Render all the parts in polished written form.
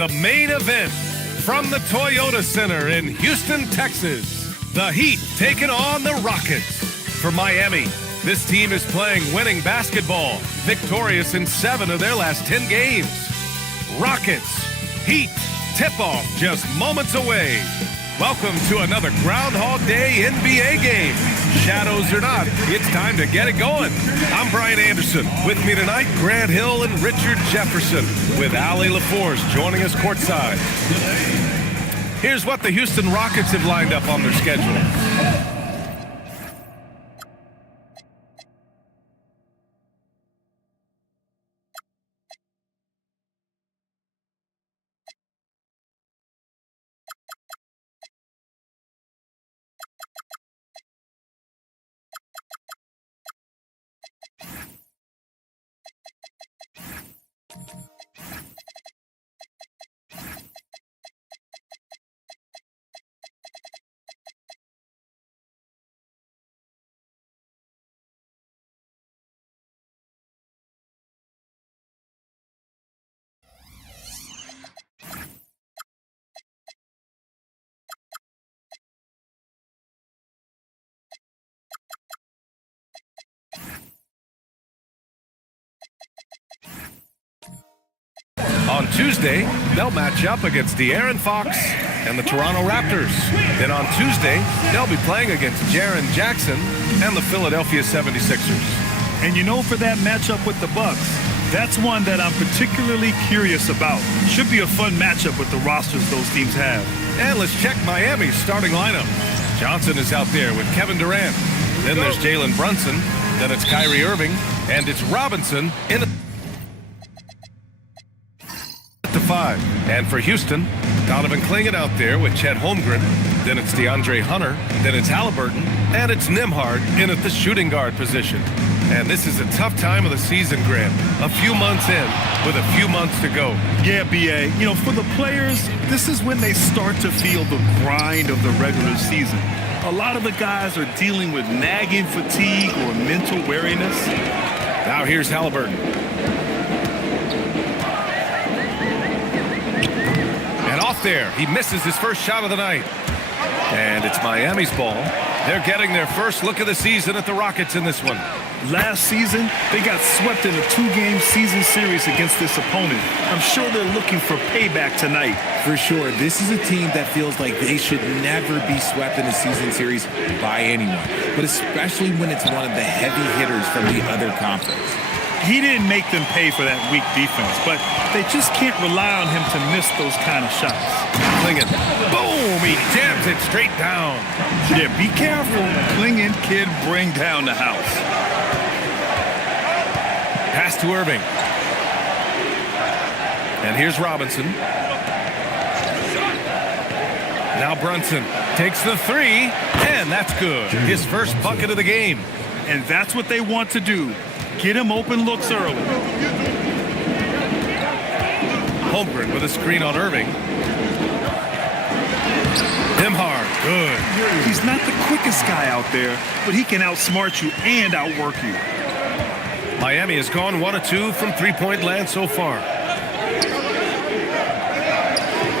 The main event from the Toyota Center in Houston, Texas. The Heat taking on the Rockets. For Miami, this team is playing winning basketball, victorious in 7 of their last 10 games. Rockets, Heat, tip-off just moments away. Welcome to another Groundhog Day NBA game. Shadows or not, it's time to get it going. I'm Brian Anderson. With me tonight, Grant Hill and Richard Jefferson, with Ali LaForce joining us courtside. Here's what the Houston Rockets have lined up on their schedule. On Tuesday, they'll match up against De'Aaron Fox and the Toronto Raptors. Then on Tuesday, they'll be playing against Jaren Jackson and the Philadelphia 76ers. And you know, for that matchup with the Bucks, that's one that I'm particularly curious about. Should be a fun matchup with the rosters those teams have. And let's check Miami's starting lineup. Johnson is out there with Kevin Durant. Then there's Jalen Brunson. Then it's Kyrie Irving. And it's Robinson in the 5. And for Houston, Donovan Clingan out there with Chet Holmgren. Then it's DeAndre Hunter. Then it's Halliburton. And it's Nembhard in at the shooting guard position. And this is a tough time of the season, Grant. A few months in with a few months to go. Yeah, B.A. You know, for the players, this is when they start to feel the grind of the regular season. A lot of the guys are dealing with nagging fatigue or mental weariness. Now here's Halliburton. And off there, he misses his first shot of the night. And it's Miami's ball. They're getting their first look of the season at the Rockets in this one. Last season, they got swept in a 2-game season series against this opponent. I'm sure they're looking for payback tonight. For sure, this is a team that feels like they should never be swept in a season series by anyone, but especially when it's one of the heavy hitters from the other conference. He didn't make them pay for that weak defense, but they just can't rely on him to miss those kind of shots. Clingan, boom, he jams it straight down. Yeah, be careful. Clingan kid bring down the house. Pass to Irving. And here's Robinson. Now Brunson takes the 3, and that's good. His first bucket of the game. And that's what they want to do. Get him open looks early. Holmgren with a screen on Irving. Nembhard, good. He's not the quickest guy out there, but he can outsmart you and outwork you. Miami has gone 1 of 2 from three-point land so far.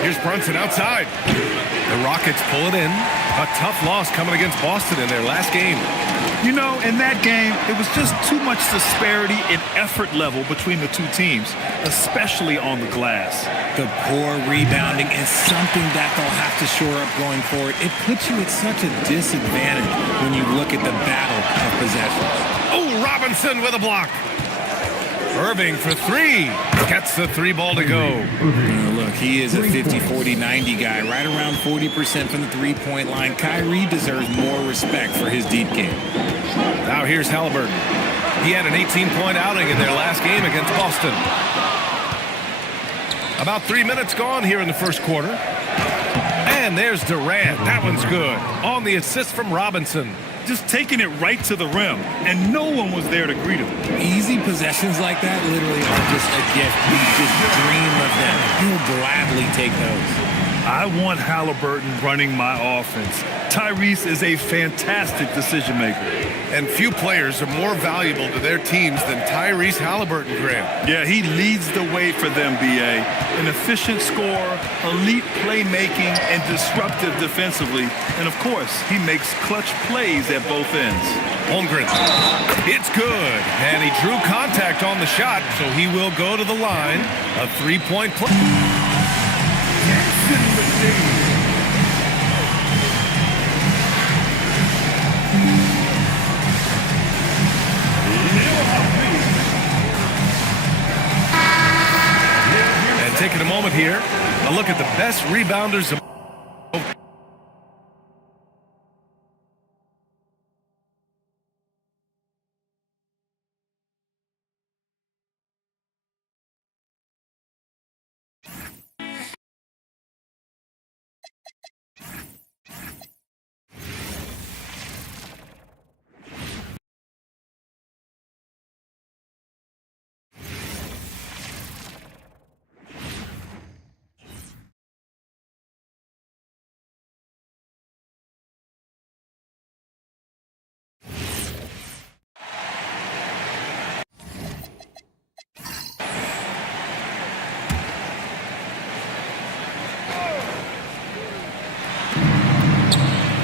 Here's Brunson outside. The Rockets pull it in. A tough loss coming against Boston in their last game. You know, in that game, it was just too much disparity in effort level between the two teams, especially on the glass. The poor rebounding is something that they'll have to shore up going forward. It puts you at such a disadvantage when you look at the battle of possessions. Oh, Robinson with a block. Irving for 3. Gets the 3 ball to go. Look, he is a 50, 40, 90 guy, right around 40% from the three-point line. Kyrie deserves more respect for his deep game. Now here's Halliburton. He had an 18-point outing in their last game against Boston. About 3 minutes gone here in the first quarter. And there's Durant. That one's good. On the assist from Robinson. Just taking it right to the rim, and no one was there to greet him. Easy possessions like that literally are just a gift. You just dream of them. He'll gladly take those. I want Halliburton running my offense. Tyrese is a fantastic decision maker. And few players are more valuable to their teams than Tyrese Halliburton, Graham. Yeah, he leads the way for them, B.A. An efficient scorer, elite playmaking, and disruptive defensively. And, of course, he makes clutch plays at both ends. Holmgren, it's good. And he drew contact on the shot, so he will go to the line. A three-point play. And taking a moment here, a look at the best rebounders.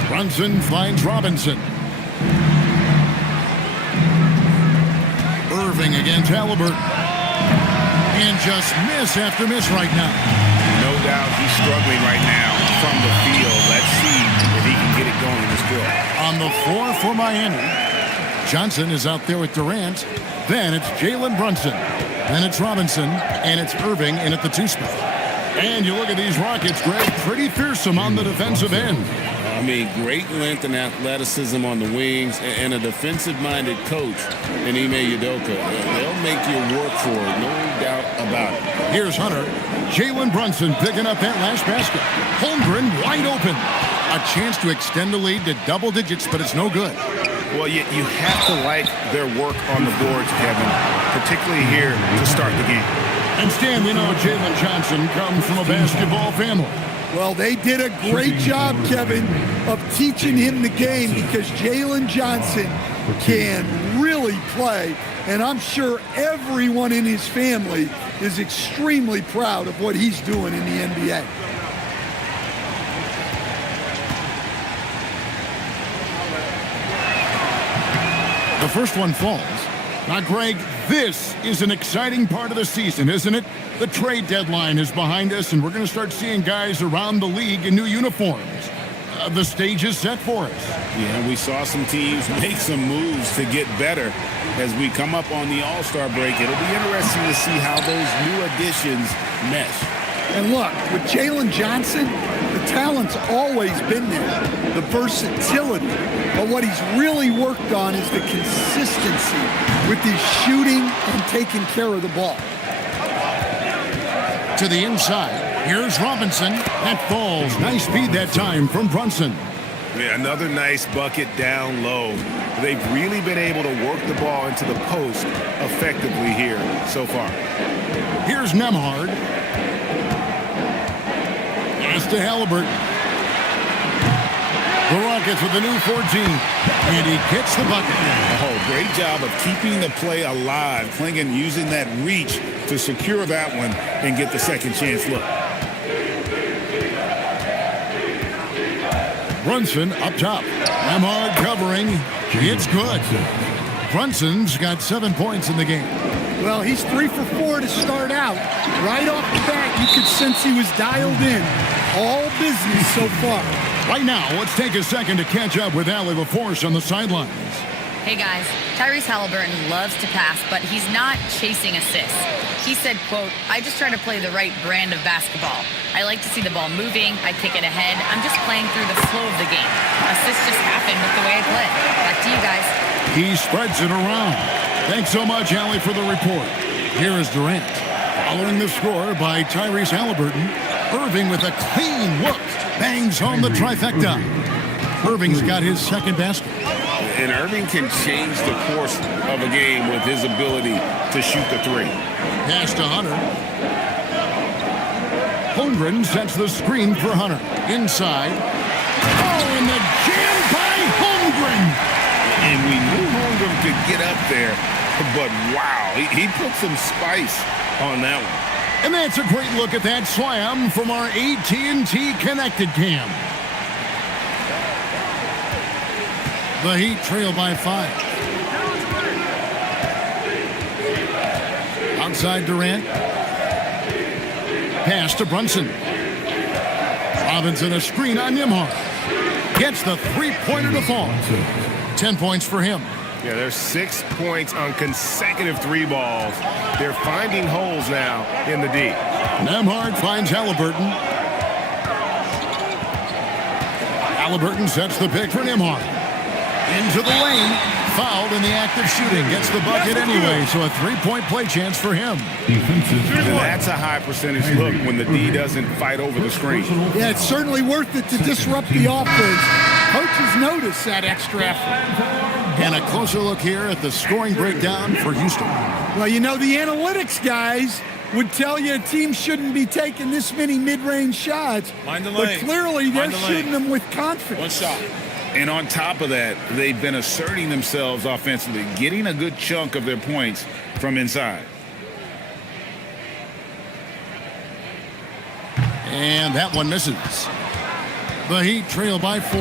Brunson finds Robinson. Irving against Halliburton. And just miss after miss right now. No doubt he's struggling right now from the field. Let's see if he can get it going in this field. On the floor for Miami. Johnson is out there with Durant. Then it's Jalen Brunson. Then it's Robinson. And it's Irving in at the 2 spot. And you look at these Rockets, Greg, pretty fearsome on the defensive end. I mean, great length and athleticism on the wings, and a defensive-minded coach in Ime Udoka. They'll make you work for it, no doubt about it. Here's Hunter. Jalen Brunson picking up that last basket. Holmgren wide open. A chance to extend the lead to double digits, but it's no good. Well, you have to like their work on the boards, Kevin, particularly here to start the game. And Stan, you know Jalen Johnson comes from a basketball family. Well, they did a great job, Kevin, of teaching him the game because Jalen Johnson can really play. And I'm sure everyone in his family is extremely proud of what he's doing in the NBA. The first one falls. Now, Greg, this is an exciting part of the season, isn't it? The trade deadline is behind us, and we're going to start seeing guys around the league in new uniforms. The stage is set for us. Yeah, we saw some teams make some moves to get better as we come up on the All-Star break. It'll be interesting to see how those new additions mesh. And look, with Jalen Johnson, the talent's always been there, the versatility. But what he's really worked on is the consistency with his shooting and taking care of the ball. To the inside, here's Robinson. That falls. Nice feed that time from Brunson. Yeah, another nice bucket down low. They've really been able to work the ball into the post effectively here so far. Here's Nembhard. Pass to Halliburton. The Rockets with the new 14. And he gets the bucket. Oh, great job of keeping the play alive. Klingon using that reach to secure that one and get the second chance look. Brunson up top. Nembhard covering. It's good. Brunson's got 7 points in the game. Well, he's 3 for 4 to start out. Right off the bat, you could sense he was dialed in. All business so far. Right now, let's take a second to catch up with Allie LaForce on the sidelines. Hey guys, Tyrese Halliburton loves to pass, but he's not chasing assists. He said, quote, "I just try to play the right brand of basketball. I like to see the ball moving, I kick it ahead. I'm just playing through the flow of the game. Assists just happen with the way I play." Back to you guys. He spreads it around. Thanks so much, Allie, for the report. Here is Durant. Following the score by Tyrese Halliburton, Irving with a clean look bangs home the trifecta. Irving's got his second basket. And Irving can change the course of a game with his ability to shoot the three. Pass to Hunter. Holmgren sets the screen for Hunter. Inside. Oh, and the jam by Holmgren. And we knew Holmgren could get up there, but wow, he put some spice on that one. And that's a great look at that slam from our AT&T Connected Cam. The Heat trail by 5. Outside Durant. Pass to Brunson. Robinson a screen on Nembhard. Gets the three-pointer to fall. 10 points for him. Yeah, there's 6 points on consecutive 3 balls. They're finding holes now in the D. Nembhard finds Halliburton. Halliburton sets the pick for Nembhard. Into the lane. Fouled in the act of shooting. Gets the bucket anyway, so a 3-point play chance for him. And that's a high percentage look when the D doesn't fight over the screen. Yeah, it's certainly worth it to disrupt the offense. Coaches notice that extra effort. And a closer look here at the scoring breakdown for Houston. Well, you know, the analytics guys would tell you a team shouldn't be taking this many mid-range shots. But clearly they're shooting them with confidence. One shot. And on top of that, they've been asserting themselves offensively, getting a good chunk of their points from inside. And that one misses. The Heat trail by 4.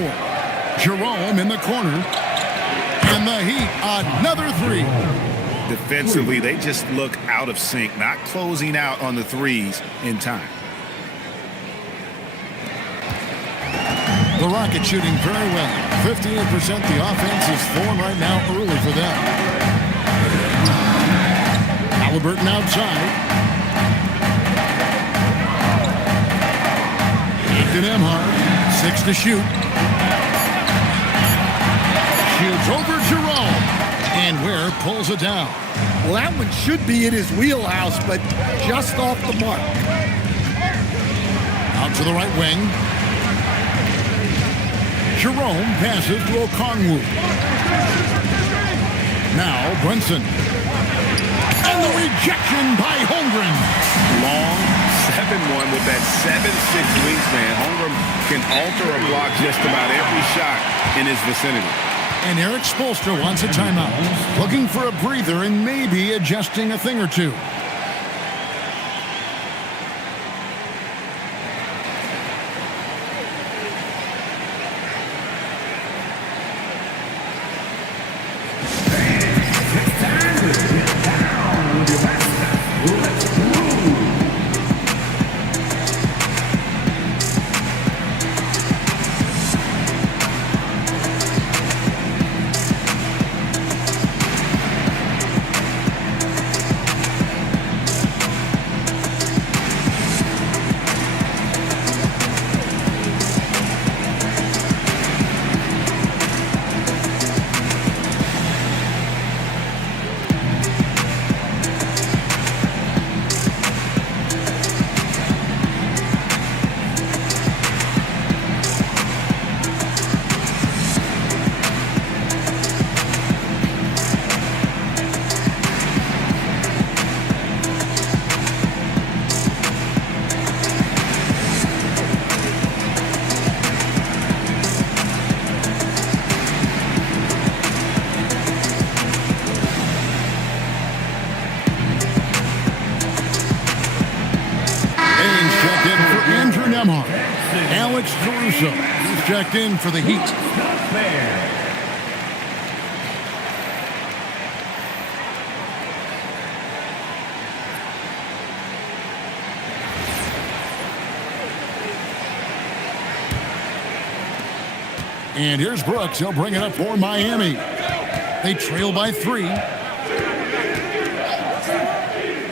Jerome in the corner. And the Heat, another 3. Defensively, they just look out of sync, not closing out on the threes in time. The Rockets shooting very well. 58%. The offense is flowing right now early for them. Halliburton outside. To Nembhard. 6 to shoot. Shoots over Jerome. And Ware pulls it down. Well, that one should be in his wheelhouse, but just off the mark. Out to the right wing. Jerome passes to Okongwu. Now Brunson. And the rejection by Holmgren. Long 7-1 with that 7'6" wingspan. Holmgren can alter a block just about every shot in his vicinity. And Eric Spoelstra wants a timeout. Looking for a breather and maybe adjusting a thing or two. Alex Caruso is checked in for the Heat. And here's Brooks. He'll bring it up for Miami. They trail by 3.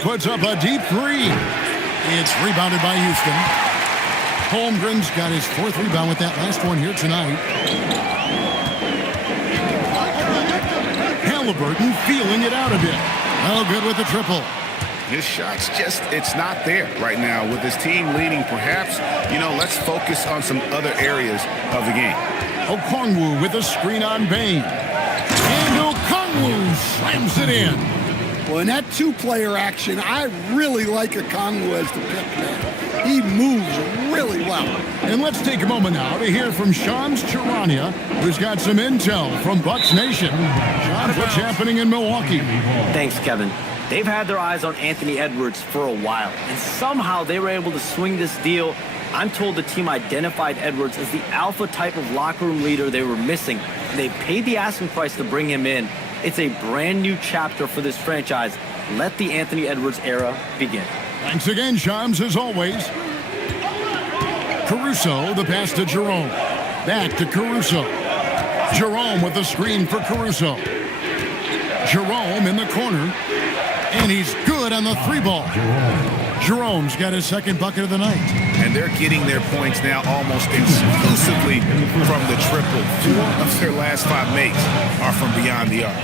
Puts up a deep 3. It's rebounded by Houston. Holmgren's got his 4th rebound with that last one here tonight. Halliburton feeling it out a bit. Oh, good with the triple. His shot's just, it's not there right now with his team leading. Perhaps, let's focus on some other areas of the game. Okongwu with a screen on Bain. And Okongwu slams it in. Well, in that two-player action, I really like Okongwu as the pick man. He moves really well. And let's take a moment now to hear from Shams Charania, who's got some intel from Bucks Nation. Shams, what's happening in Milwaukee? Thanks, Kevin. They've had their eyes on Anthony Edwards for a while, and somehow they were able to swing this deal. I'm told the team identified Edwards as the alpha type of locker room leader they were missing, and they paid the asking price to bring him in. It's a brand new chapter for this franchise. Let the Anthony Edwards era begin. Thanks again, Shams, as always. Caruso, the pass to Jerome. Back to Caruso. Jerome with the screen for Caruso. Jerome in the corner. And he's good on the three ball. Jerome's got his second bucket of the night. And they're getting their points now almost exclusively from the triple. 4 of their last 5 makes are from beyond the arc.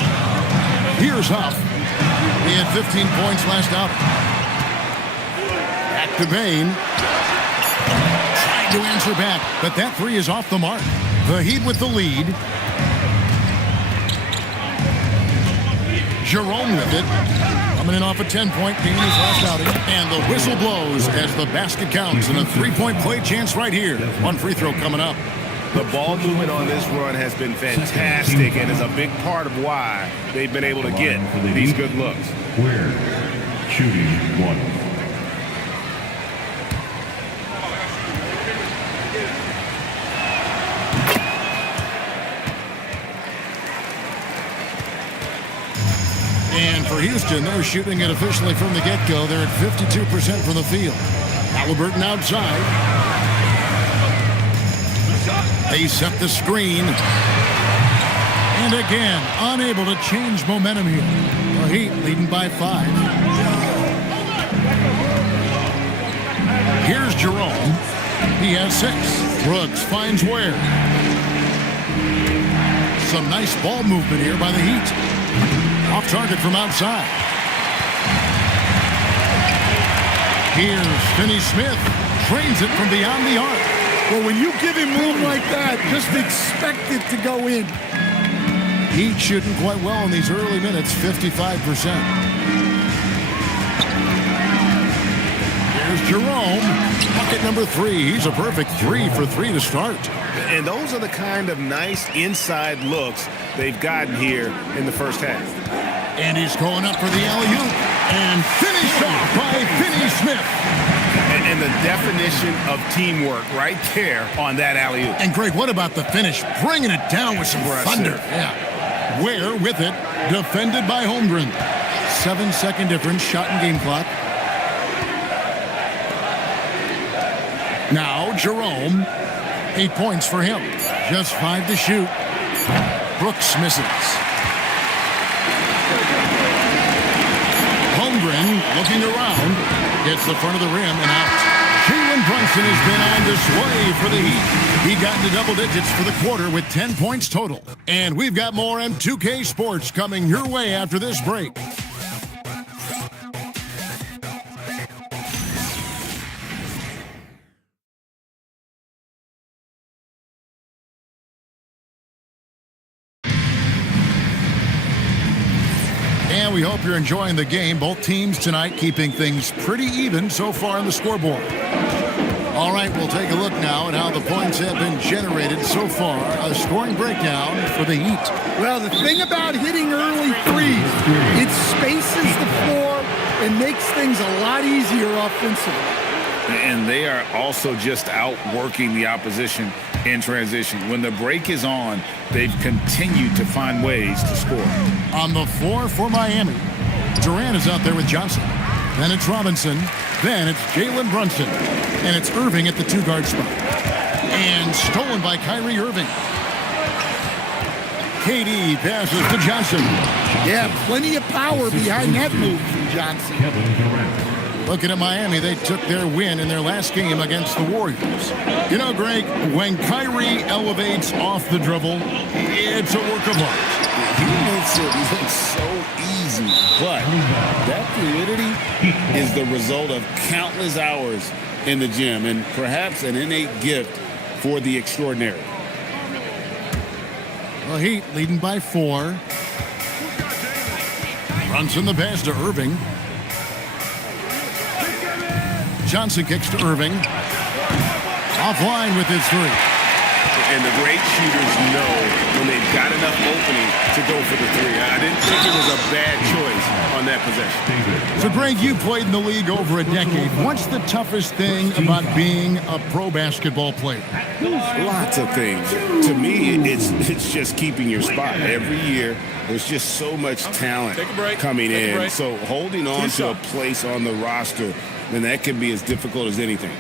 Here's Huff. He had 15 points last out. Back to Bain. Trying to answer back, but that three is off the mark. The Heat with the lead. Jerome with it. Coming in off a 10-point game his last outing. And the whistle blows as the basket counts. And a three-point play chance right here. One free throw coming up. The ball movement on this run has been fantastic and is a big part of why they've been able to get these good looks. We're shooting 1. And for Houston, they're shooting it officially from the get-go. They're at 52% from the field. Halliburton outside. They set the screen. And again, unable to change momentum here. The Heat leading by 5. Here's Jerome. He has 6. Brooks finds Ware. Some nice ball movement here by the Heat. Off target from outside. Here's Finney-Smith. Trains it from beyond the arc. Well, when you give him room like that, just expect it to go in. Heat shooting quite well in these early minutes, 55%. Here's Jerome. Bucket number 3. He's a perfect 3 for 3 to start. And those are the kind of nice inside looks they've gotten here in the first half. And he's going up for the alley-oop. And finished off by Finney-Smith. And the definition of teamwork right there on that alley-oop. And Greg, what about the finish? Bringing it down with some thunder. Yeah. Ware with it. Defended by Holmgren. 7-second difference. Shot and game clock. Now Jerome. 8 points for him. Just 5 to shoot. Brooks misses. Holmgren looking around. Gets the front of the rim and out. Jalen Brunson has been on display for the Heat. He got into double digits for the quarter with 10 points total. And we've got more M2K Sports coming your way after this break. And we hope you're enjoying the game. Both teams tonight keeping things pretty even so far on the scoreboard. All right, we'll take a look now at how the points have been generated so far. A scoring breakdown for the Heat. Well, the thing about hitting early threes, it spaces the floor and makes things a lot easier offensively. And they are also just outworking the opposition in transition. When the break is on, they've continued to find ways to score. On the floor for Miami, Durant is out there with Johnson. Then it's Robinson. Then it's Jalen Brunson. And it's Irving at the 2-guard spot. And stolen by Kyrie Irving. KD passes to Johnson. Yeah, plenty of power behind that move from Johnson. Looking at Miami, they took their win in their last game against the Warriors. You know, Greg, when Kyrie elevates off the dribble, it's a work of art. He makes it look so easy, but that fluidity is the result of countless hours in the gym and perhaps an innate gift for the extraordinary. The Heat leading by 4. Brunson the pass to Irving. Johnson kicks to Irving. Offline with his three. And the great shooters know when they've got enough opening to go for the three. I didn't think it was a bad choice on that possession. So, Greg, you played in the league over a decade. What's the toughest thing about being a pro basketball player? Lots of things. To me, it's just keeping your spot. Every year, there's just so much talent coming in. So holding on to a place on the roster, then that can be as difficult as anything.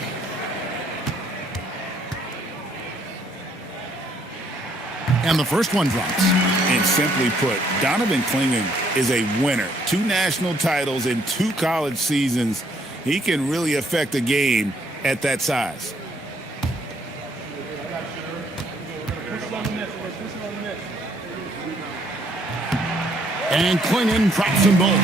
And the first one drops. And simply put, Donovan Clingan is a winner. 2 national titles in 2 college seasons. He can really affect a game at that size. And Clingan drops them both.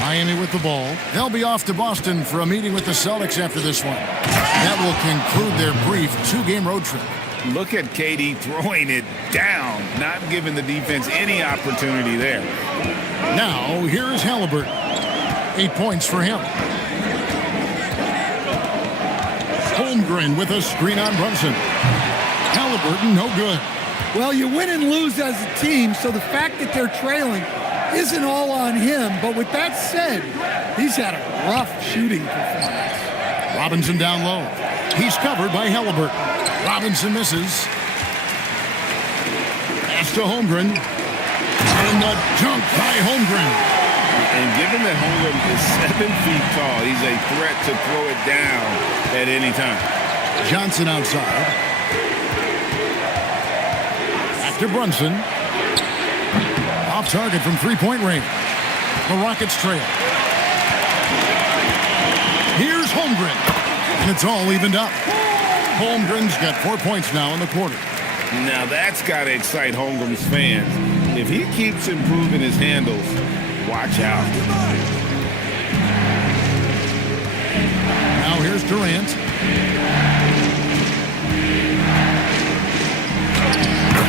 Miami with the ball. They'll be off to Boston for a meeting with the Celtics after this one. That will conclude their brief 2-game road trip. Look at KD throwing it down, not giving the defense any opportunity there. Now, here's Halliburton. 8 points for him. Holmgren with a screen on Brunson. Halliburton, no good. Well, you win and lose as a team, so the fact that they're trailing isn't all on him. But with that said, he's had a rough shooting performance. Robinson down low. He's covered by Halliburton. Robinson misses. Pass to Holmgren. And the dunk by Holmgren. And given that Holmgren is 7 feet tall, he's a threat to throw it down at any time. Johnson outside. Back to Brunson. Off target from 3-point range. The Rockets trail. Here's Holmgren. And it's all evened up. Holmgren's got 4 points now in the quarter. Now that's got to excite Holmgren's fans. If he keeps improving his handles, watch out. Now here's Durant.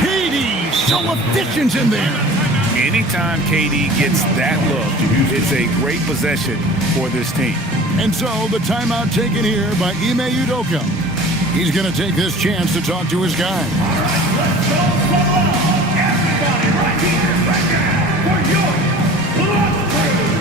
KD, so efficient in there. Anytime KD gets that look, it's a great possession for this team. And so the timeout taken here by Ime Udoka. He's going to take this chance to talk to his guy. Everybody right here, right now, for your blood crew.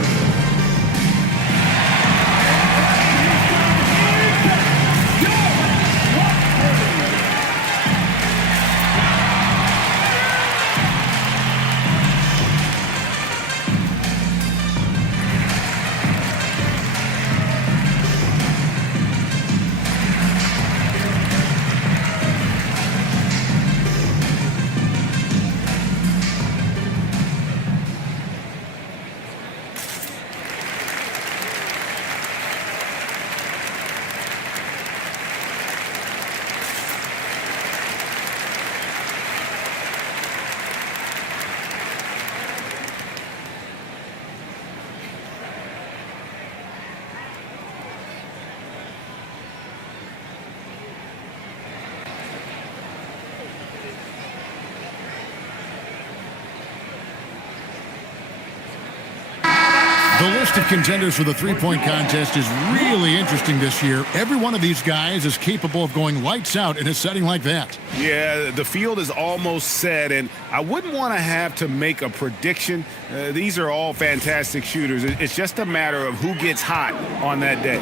The list of contenders for the three-point contest is really interesting this year. Every one of these guys is capable of going lights out in a setting like that. Yeah, the field is almost set, and I wouldn't want to have to make a prediction. These are all fantastic shooters. It's just a matter of who gets hot on that day.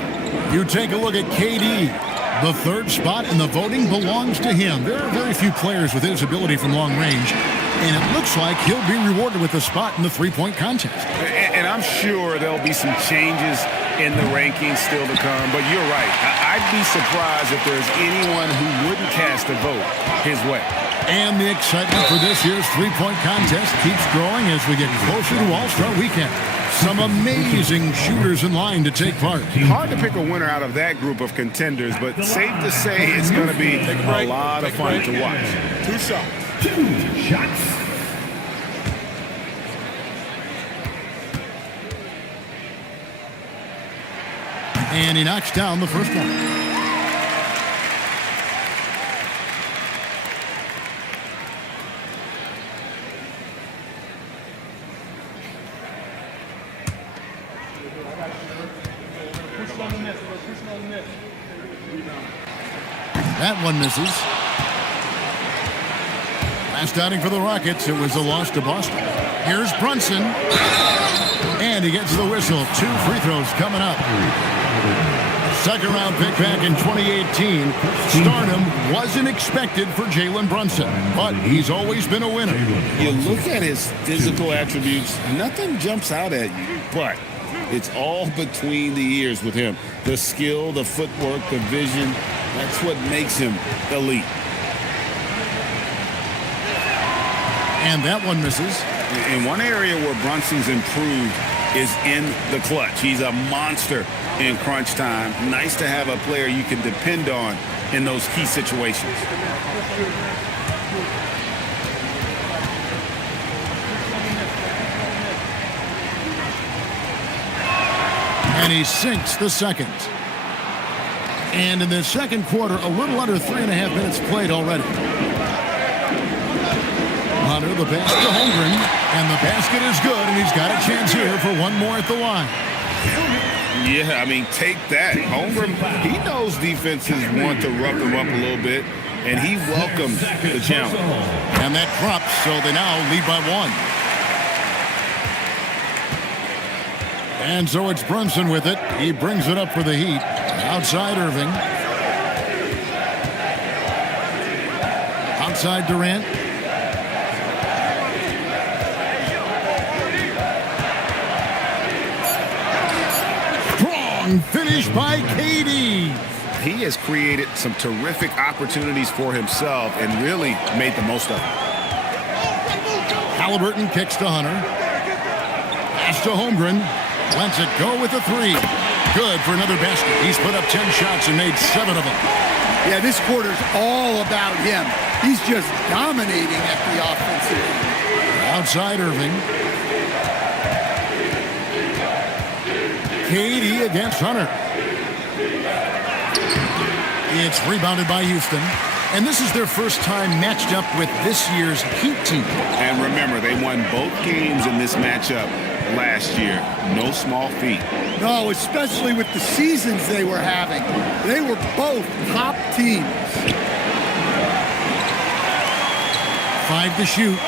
You take a look at KD. The third spot in the voting belongs to him. There are very few players with his ability from long range, and it looks like he'll be rewarded with a spot in the three-point contest. And I'm sure there'll be some changes in the rankings still to come, but you're right. I'd be surprised if there's anyone who wouldn't cast a vote his way. And the excitement for this year's three-point contest keeps growing as we get closer to All-Star Weekend. Some amazing shooters in line to take part. Hard to pick a winner out of that group of contenders, but safe to say it's going to be a lot of fun to watch. Two shots. And he knocks down the first one. That one misses. Last outing for the Rockets, it was a loss to Boston. Here's Brunson. And he gets the whistle. 2 free throws coming up. Second round pick back in 2018. Stardom wasn't expected for Jalen Brunson, but he's always been a winner. You look at his physical attributes, nothing jumps out at you, but it's all between the ears with him. The skill, the footwork, the vision, that's what makes him elite. And that one misses. In one area where Brunson's improved is in the clutch. He's a monster in crunch time. Nice to have a player you can depend on in those key situations. And he sinks the second. And in the second quarter, a little under 3.5 minutes played already. Hunter, the pass to Holmgren, and the basket is good, and he's got a chance here for one more at the line. Yeah, I mean, take that. Holmgren, he knows defenses want to rough him up a little bit, and he welcomes the challenge. And that drops, so they now lead by 1. And so it's Brunson with it. He brings it up for the Heat. Outside Irving. Outside Durant. Strong finish by KD. He has created some terrific opportunities for himself and really made the most of it. Halliburton kicks to Hunter. Pass to Holmgren. Lets it go with a 3. Good for another basket. He's put up 10 shots and made 7 of them. Yeah, this quarter's all about him. He's just dominating at the offensive end. Outside Irving. KD against Hunter. It's rebounded by Houston. And this is their first time matched up with this year's Heat team. And remember, they won both games in this matchup last year. No small feat. No, especially with the seasons they were having. They were both top teams. 5 to shoot.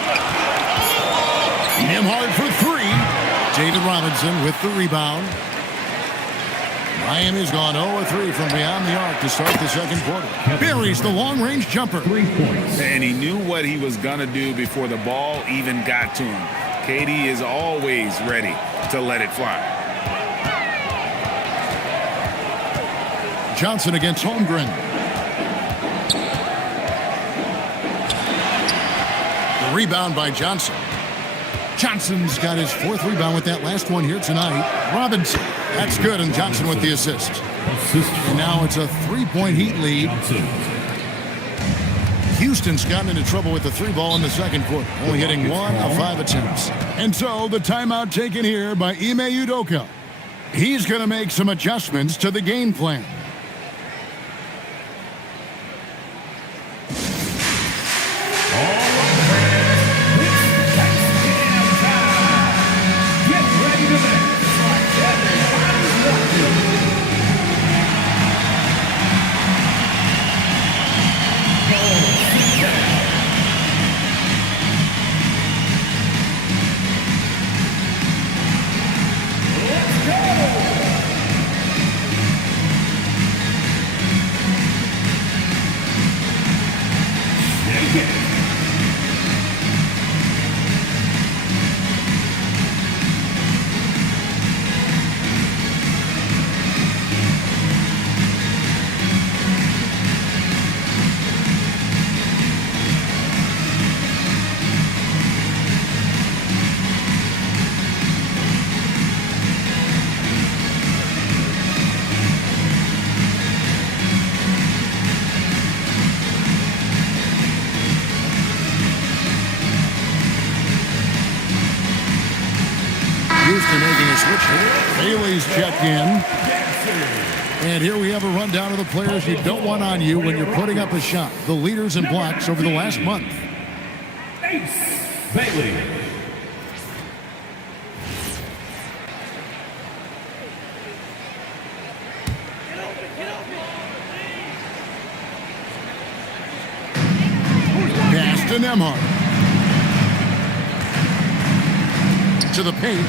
Nembhard for 3. David Robinson with the rebound. Miami's gone 0-3 from beyond the arc to start the second quarter. Buries the long-range jumper. 3 points. And he knew what he was going to do before the ball even got to him. KD is always ready to let it fly. Johnson against Holmgren. The rebound by Johnson. Johnson's got his 4th rebound with that last one here tonight. Robinson. That's good, and Johnson with the assist. And now it's a 3-point Heat lead. Houston's gotten into trouble with the 3 ball in the second quarter, only hitting 1 of 5 attempts. And so the timeout taken here by Ime Udoka. He's going to make some adjustments to the game plan. Houston making a switch here. Bailey's checked in. And here we have a rundown of the players you don't want on you when you're putting up a shot. The leaders in blocks over the last month. Ace Bailey. Nembhard. To the paint.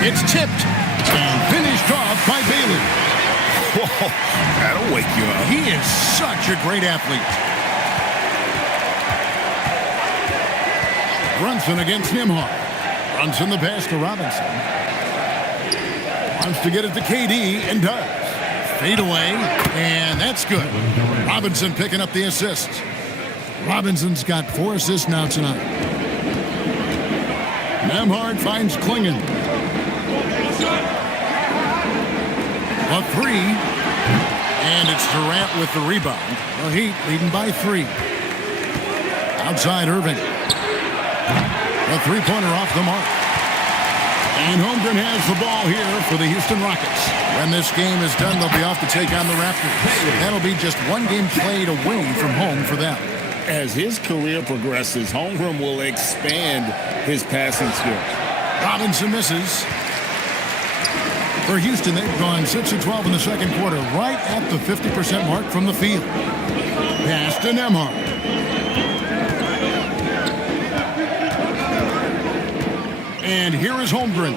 It's tipped. And finished off by Bailey. Whoa, that'll wake you up. He is such a great athlete. Brunson against Nembhard. Brunson the pass to Robinson. Wants to get it to KD and does. Fade away, and that's good. Robinson picking up the assist. Robinson's got 4 assists now tonight. Nembhard finds Klingon. A 3. And it's Durant with the rebound. The Heat leading by 3. Outside Irving. A three-pointer off the mark. And Holmgren has the ball here for the Houston Rockets. When this game is done, they'll be off to take on the Raptors. That'll be just 1 game played away from home for them. As his career progresses, Holmgren will expand his passing skills. Robinson misses. For Houston, they've gone 6 of 12 in the second quarter, right at the 50% mark from the field. Pass to Nembhard. And here is Holmgren.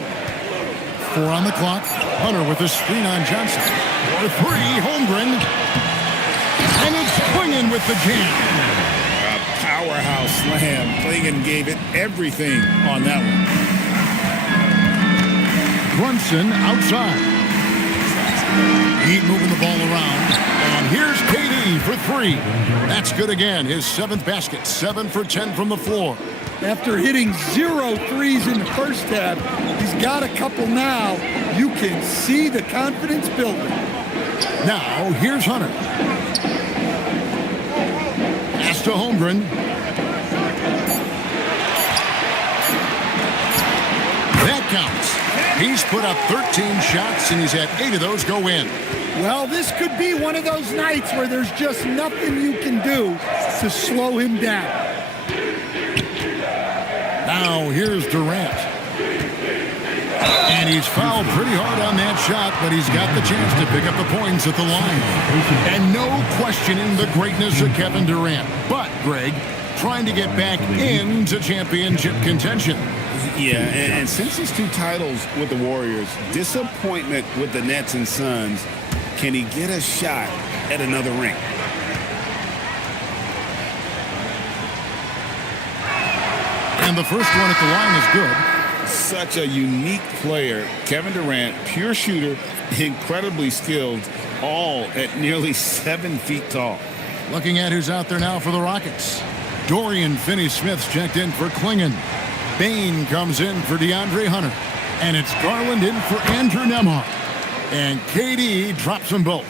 4 on the clock. Hunter with a screen on Johnson. For 3, Holmgren. And it's Klingon with the jam. A powerhouse slam. Klingon gave it everything on that one. Brunson outside. Heat moving the ball around. And here's KD for 3. That's good again. His 7th basket. 7 for 10 from the floor. After hitting 0 threes in the first half, he's got a couple now. You can see the confidence building. Now, here's Hunter. Pass to Holmgren. That counts. He's put up 13 shots, and he's had 8 of those go in. Well, this could be one of those nights where there's just nothing you can do to slow him down. Now, here's Durant. And he's fouled pretty hard on that shot, but he's got the chance to pick up the points at the line. And no questioning the greatness of Kevin Durant. But, Greg, trying to get back into championship contention. Yeah, and since his 2 titles with the Warriors, disappointment with the Nets and Suns, can he get a shot at another ring? And the first one at the line is good. Such a unique player. Kevin Durant, pure shooter, incredibly skilled, all at nearly 7 feet tall. Looking at who's out there now for the Rockets. Dorian Finney-Smith's checked in for Klingon. Bain comes in for DeAndre Hunter. And it's Garland in for Andrew Nembhard. And KD drops them both.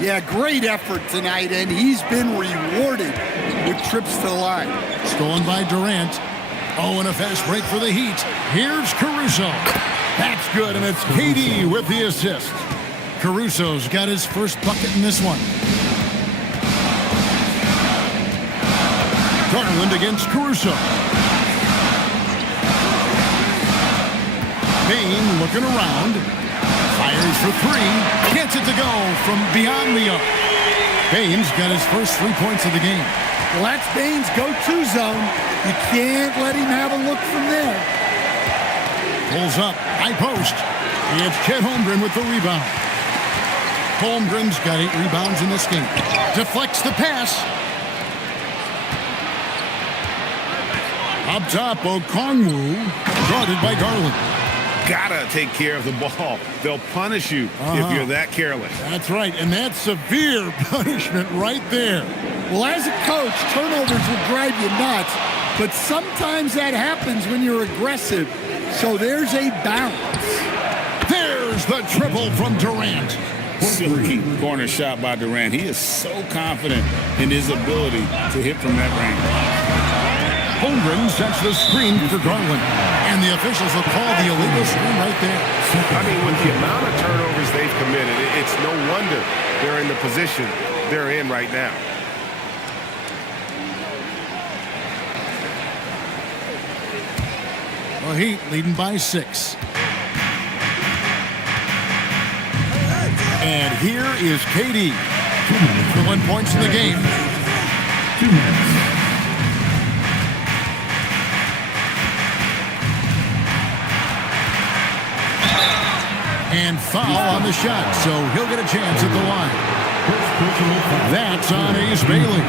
Yeah, great effort tonight, and he's been rewarded with trips to the line. Stolen by Durant. Oh, and a fast break for the Heat. Here's Caruso. That's good, and it's KD with the assist. Caruso's got his first bucket in this one. Garland against Caruso. Bain looking around. Fires for 3. Gets it to go from beyond the arc. Bain's got his first 3 points of the game. Well, that's Bain's go-to zone. You can't let him have a look from there. Pulls up, high post. It's Chet Holmgren with the rebound. Holmgren's got 8 rebounds in this game. Deflects the pass. Up top, Okongwu, guarded by Garland. Gotta take care of the ball. They'll punish you if you're that careless. That's right, and that's severe punishment right there. Well, as a coach, turnovers will drive you nuts, but sometimes that happens when you're aggressive. So there's a balance. There's the triple from Durant. Silky corner shot by Durant. He is so confident in his ability to hit from that range. Holmgren sets the screen for Garland. And the officials will call the illegal screen right there. I mean, with the amount of turnovers they've committed, it's no wonder they're in the position they're in right now. The Heat leading by 6. And here is KD. 2 minutes. 1 points in the game. 2 minutes. And foul on the shot, so he'll get a chance at the line. That's on Ace Bailey.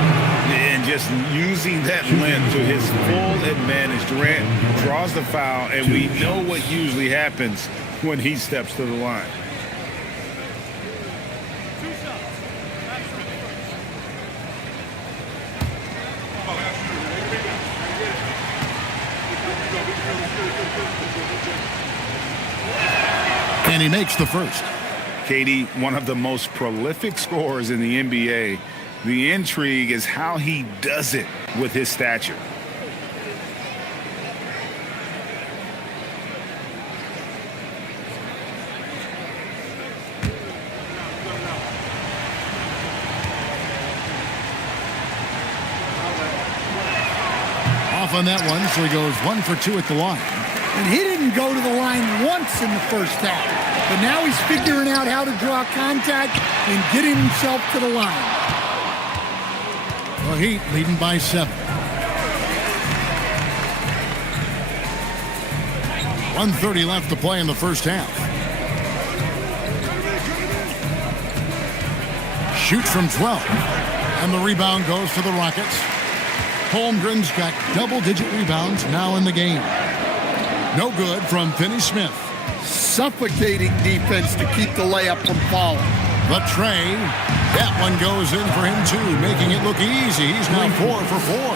And just using that length to his full advantage. Durant draws the foul, and we know what usually happens when he steps to the line. And he makes the first. Katie, one of the most prolific scorers in the NBA. The intrigue is how he does it with his stature. Off on that one, so he goes 1 for 2 at the line. And he didn't go to the line once in the first half. But now he's figuring out how to draw contact and getting himself to the line. The Heat leading by 7. 1:30 left to play in the first half. Shoots from 12. And the rebound goes to the Rockets. Holmgren's got double-digit rebounds now in the game. No good from Finney Smith. Suffocating defense to keep the layup from falling. The tray. That one goes in for him, too, making it look easy. He's now 4 for 4.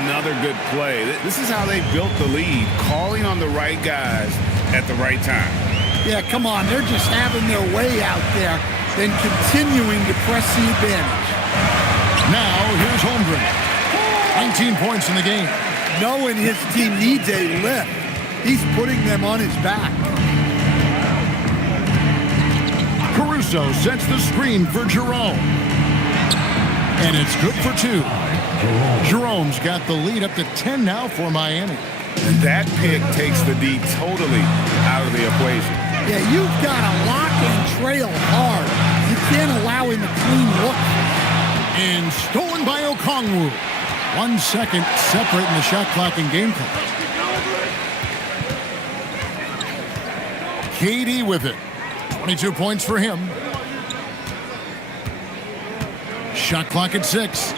Another good play. This is how they built the lead, calling on the right guys at the right time. Yeah, come on. They're just having their way out there, then continuing to press the advantage. Now, here's Holmgren. 19 points in the game. Knowing his team needs a lift, he's putting them on his back. Caruso sets the screen for Jerome. And it's good for 2. Jerome's got the lead up to 10 now for Miami. And that pick takes the D totally out of the equation. Yeah, you've got to lock and trail hard. You can't allow him a clean look. And stolen by Okongwu. 1 second separating the shot clock and game clock. Katie with it. 22 points for him. Shot clock at 6.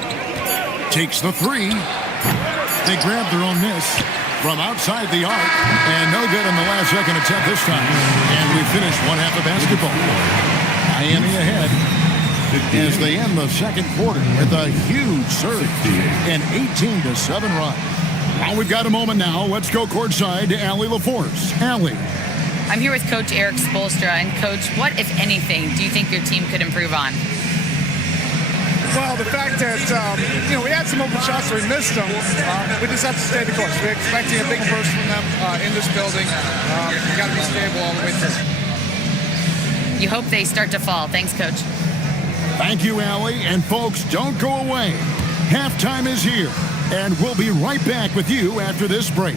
Takes the 3. They grab their own miss from outside the arc. And no good in the last second attempt this time. And we finish one half of basketball. Miami ahead as they end the second quarter with a huge surge. An 18-7 run. Well, we've got a moment now. Let's go courtside to Allie LaForce. Allie. I'm here with Coach Eric Spoelstra. And, Coach, what, if anything, do you think your team could improve on? Well, the fact that, we had some open shots, so we missed them. We just have to stay the course. We're expecting a big burst from them in this building. We got to be stable all the way through. You hope they start to fall. Thanks, Coach. Thank you, Allie. And, folks, don't go away. Halftime is here, and we'll be right back with you after this break.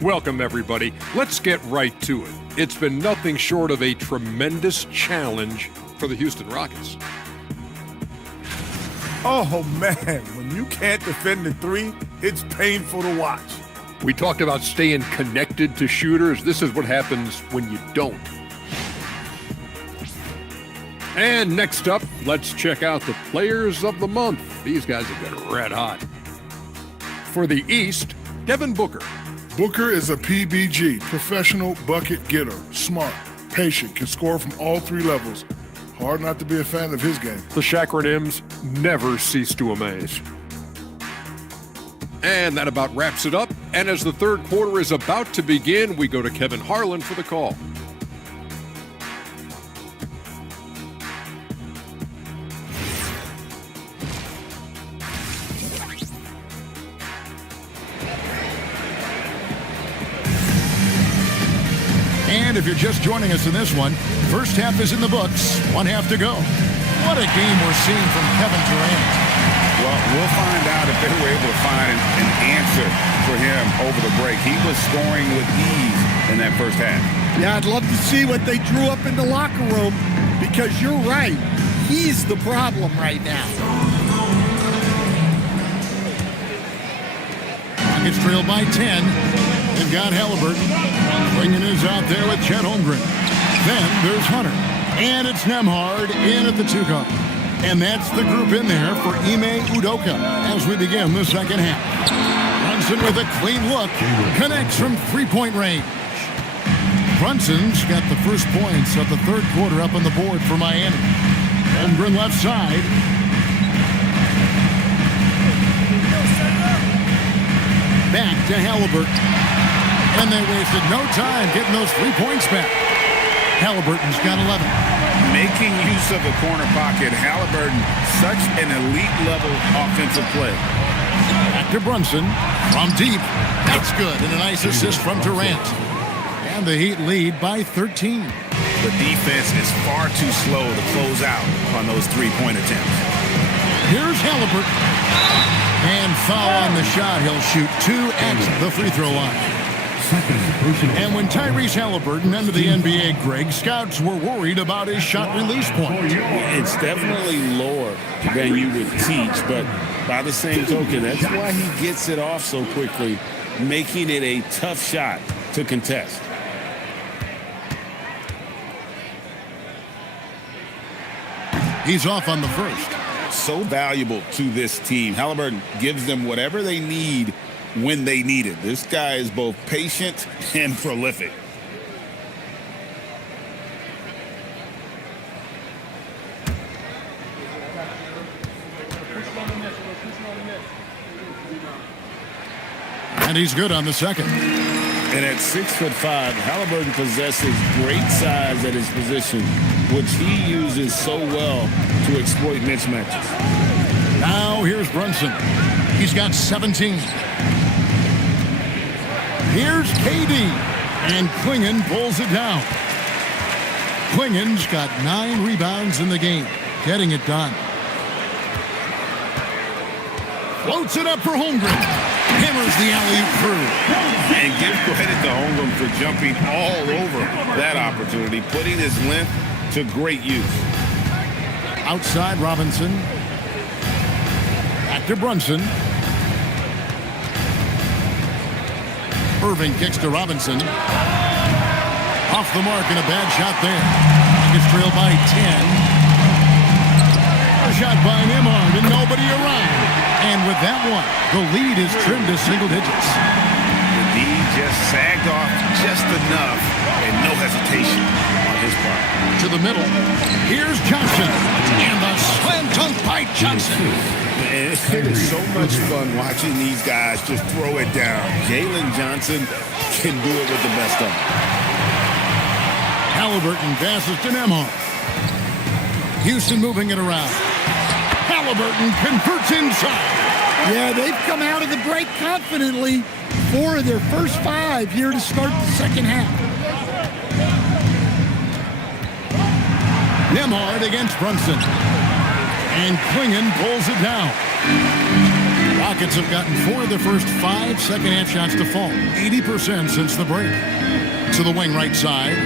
Welcome, everybody. Let's get right to it. It's been nothing short of a tremendous challenge for the Houston Rockets. Oh, man, when you can't defend the 3, it's painful to watch. We talked about staying connected to shooters. This is what happens when you don't. And next up, let's check out the players of the month. These guys have been red hot. For the East, Devin Booker. Booker is a PBG, professional bucket getter, smart, patient, can score from all 3 levels. Hard not to be a fan of his game. The Chakronims never cease to amaze. And that about wraps it up. And as the third quarter is about to begin, we go to Kevin Harlan for the call. And if you're just joining us in this one, first half is in the books, 1 half to go. What a game we're seeing from Kevin Durant. Well, we'll find out if they were able to find an answer for him over the break. He was scoring with ease in that first half. Yeah, I'd love to see what they drew up in the locker room because you're right. He's the problem right now. Rockets trail by 10. They've got Halliburton. Bringing is out there with Chet Holmgren. Then there's Hunter. And it's Nembhard in at the 2 guard. And that's the group in there for Ime Udoka as we begin the second half. Brunson with a clean look. Connects from three-point range. Brunson's got the first points of the third quarter up on the board for Miami. Holmgren left side. Back to Halliburton. And they wasted no time getting those 3 points back. Halliburton's got 11. Making use of the corner pocket, Halliburton, such an elite-level offensive play. Back to Brunson from deep. That's good. And a nice assist from Durant. And the Heat lead by 13. The defense is far too slow to close out on those three-point attempts. Here's Halliburton. And foul on the shot. He'll shoot 2 at the free throw line. And when Tyrese Halliburton entered the NBA, Greg, scouts were worried about his shot release point. It's definitely lower than you would teach, but by the same token, that's why he gets it off so quickly, making it a tough shot to contest. He's off on the first. So valuable to this team. Halliburton gives them whatever they need when they need it. This guy is both patient and prolific. And he's good on the second. And at 6'5", Halliburton possesses great size at his position, which he uses so well to exploit mismatches. Now here's Brunson. He's got 17. Here's KD. And Klingon pulls it down. Klingon's got 9 rebounds in the game, getting it done. Floats it up for Holmgren. Hammers the alley-oop through. And give credit to Holmgren for jumping all over that opportunity, putting his length to great use. Outside Robinson. Back to Brunson. Irving kicks to Robinson. Off the mark and a bad shot there. Gets trailed by 10. A shot by Nembhard and nobody around. And with that one, the lead is trimmed to single digits. The D just sagged off just enough and no hesitation on his part. To the middle. Here's Johnson. And the slam dunk by Johnson. And it is so much fun watching these guys just throw it down. Jalen Johnson can do it with the best of them. Halliburton passes to Nembhard. Houston moving it around. Halliburton converts inside. Yeah, they've come out of the break confidently. 4 of their first 5 here to start the second half. Nembhard against Brunson. And Klingon pulls it down. Rockets have gotten 4 of their first 5 second-half shots to fall. 80% since the break. To the wing right side.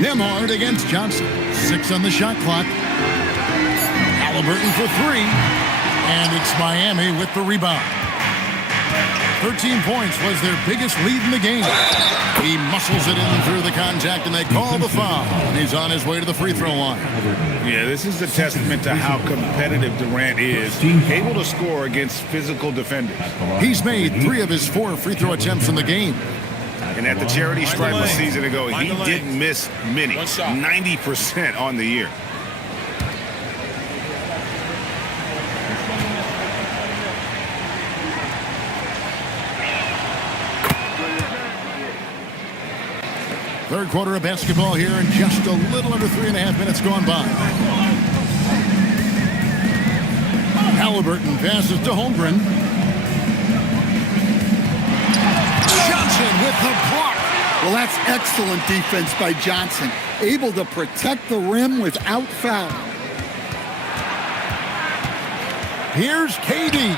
Nembhard against Johnson. 6 on the shot clock. Halliburton for 3. And it's Miami with the rebound. 13 points was their biggest lead in the game. He muscles it in through the contact, and they call the foul. And he's on his way to the free throw line. Yeah, this is a testament to how competitive Durant is, able to score against physical defenders. He's made 3 of his 4 free throw attempts in the game. And at the charity stripe a season ago, he didn't miss many, 90% on the year. Third quarter of basketball here, and just a little under 3.5 minutes gone by. Halliburton passes to Holmgren. Johnson with the block. Well, that's excellent defense by Johnson. Able to protect the rim without foul. Here's KD.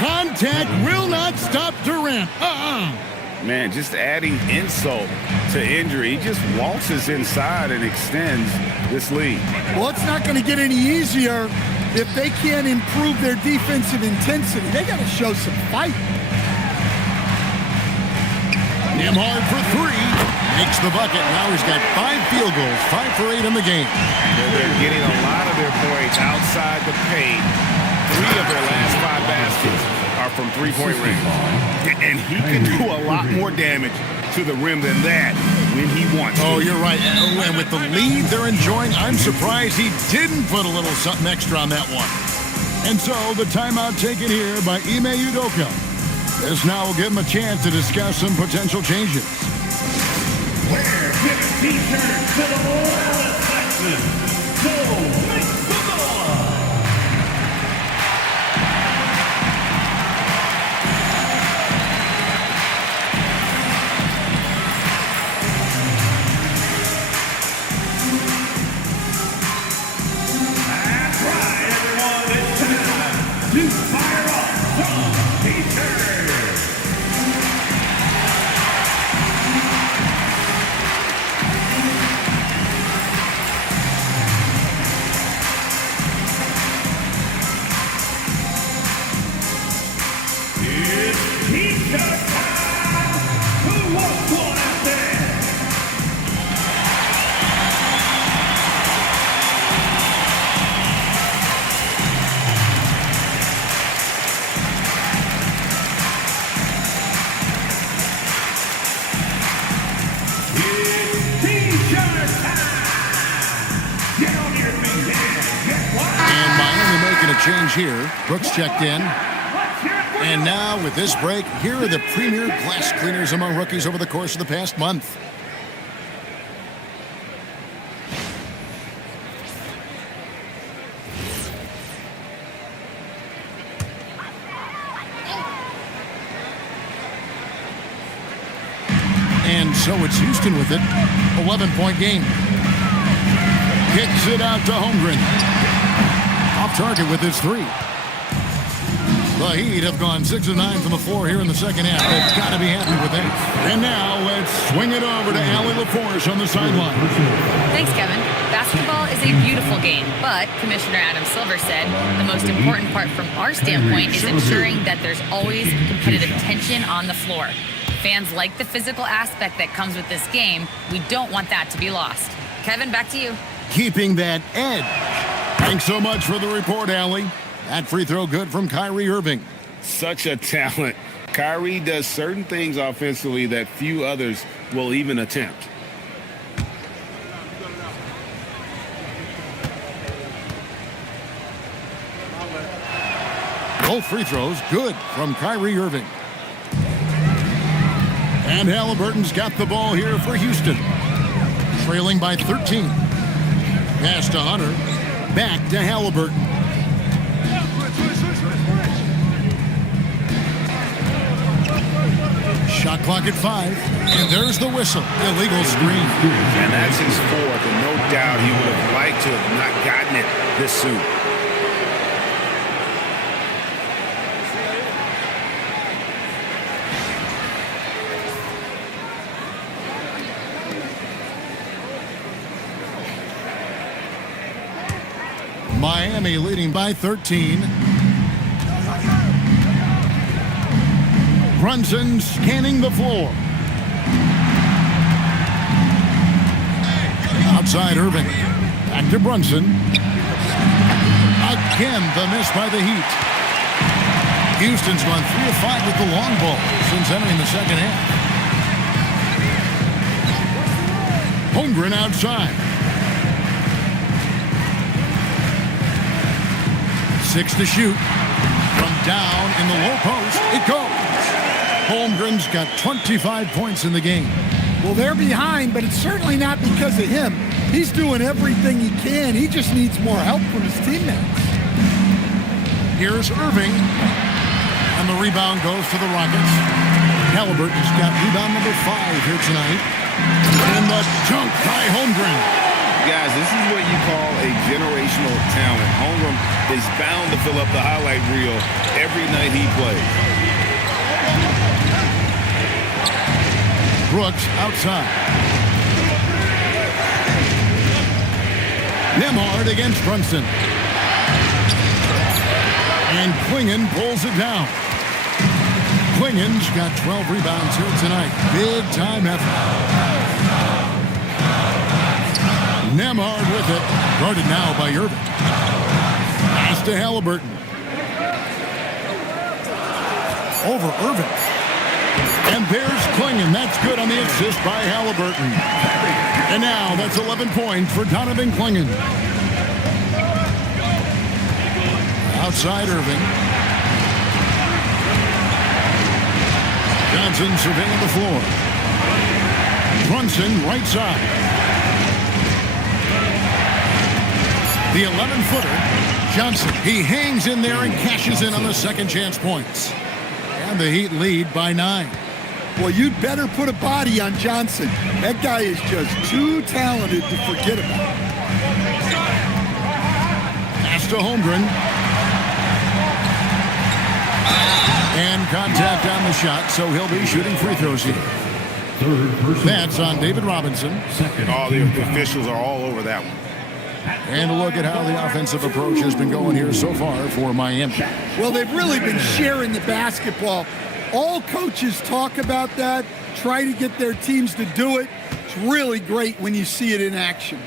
Contact will not stop Durant. Man, just adding insult to injury. He just waltzes inside and extends this lead. Well, it's not going to get any easier if they can't improve their defensive intensity. They got to show some fight. Nembhard for three. Makes the bucket. Now he's got 5 field goals, 5 for 8 in the game. They're getting a lot of their points outside the paint. 3 of their last 5 baskets are from three-point range. And he can do a lot more damage to the rim than that when he wants to. Oh, you're right. And with the lead they're enjoying, I'm surprised he didn't put a little something extra on that one. And so the timeout taken here by Ime Udoka. This now will give him a chance to discuss some potential changes. Wear your t-shirt to the loudest section. So make some noise. That's right, everyone. It's time to fire up some t-shirts. T-shirt time! Who wants one out there? It's T-shirt time! Get on your feet and get wild! And Miami making a change here. Brooks checked in. And now, with this break, here are the premier glass cleaners among rookies over the course of the past month. And so it's Houston with it. 11-point game. Kicks it out to Holmgren. Off target with his 3. The Heat have gone 6 of 9 from the floor here in the second half. They've got to be happy with that. And now let's swing it over to Allie LaForce on the sideline. Thanks, Kevin. Basketball is a beautiful game, but Commissioner Adam Silver said the most important part from our standpoint is ensuring that there's always competitive tension on the floor. Fans like the physical aspect that comes with this game. We don't want that to be lost. Kevin, back to you. Keeping that edge. Thanks so much for the report, Allie. That free throw good from Kyrie Irving. Such a talent. Kyrie does certain things offensively that few others will even attempt. Both free throws good from Kyrie Irving. And Halliburton's got the ball here for Houston. Trailing by 13. Pass to Hunter. Back to Halliburton. Shot clock at 5, and there's the whistle. Illegal screen. And that's his 4th, and no doubt he would have liked to have not gotten it this soon. Miami leading by 13. Brunson scanning the floor. Outside Irving. Back to Brunson. Again, the miss by the Heat. Houston's gone 3 of 5 with the long ball since entering the second half. Holmgren outside. 6 to shoot. From down in the low post, it goes. Holmgren's got 25 points in the game. Well, they're behind, but it's certainly not because of him. He's doing everything he can. He just needs more help from his teammates. Here's Irving. And the rebound goes to the Rockets. Halliburton's got rebound number 5 here tonight. And the dunk by Holmgren. Guys, this is what you call a generational talent. Holmgren is bound to fill up the highlight reel every night he plays. Brooks outside. Nemhard against Brunson. And Klingon pulls it down. Klingon's got 12 rebounds here tonight. Big time effort. Nemhard with it. Guarded now by Irving. Pass to Halliburton. Over Irving. And there's Klingon. That's good on the assist by Halliburton. And now that's 11 points for Donovan Klingon. Outside Irving. Johnson surveying the floor. Brunson right side. The 11-footer, Johnson. He hangs in there and cashes in on the second chance points. And the Heat lead by 9. Well, you'd better put a body on Johnson. That guy is just too talented to forget about. Pass to Holmgren. And contact on the shot, so he'll be shooting free throws here. That's on David Robinson. All the officials are all over that one. And a look at how the offensive approach has been going here so far for Miami. Well, they've really been sharing the basketball. All coaches talk about that, try to get their teams to do it. It's really great when you see it in action.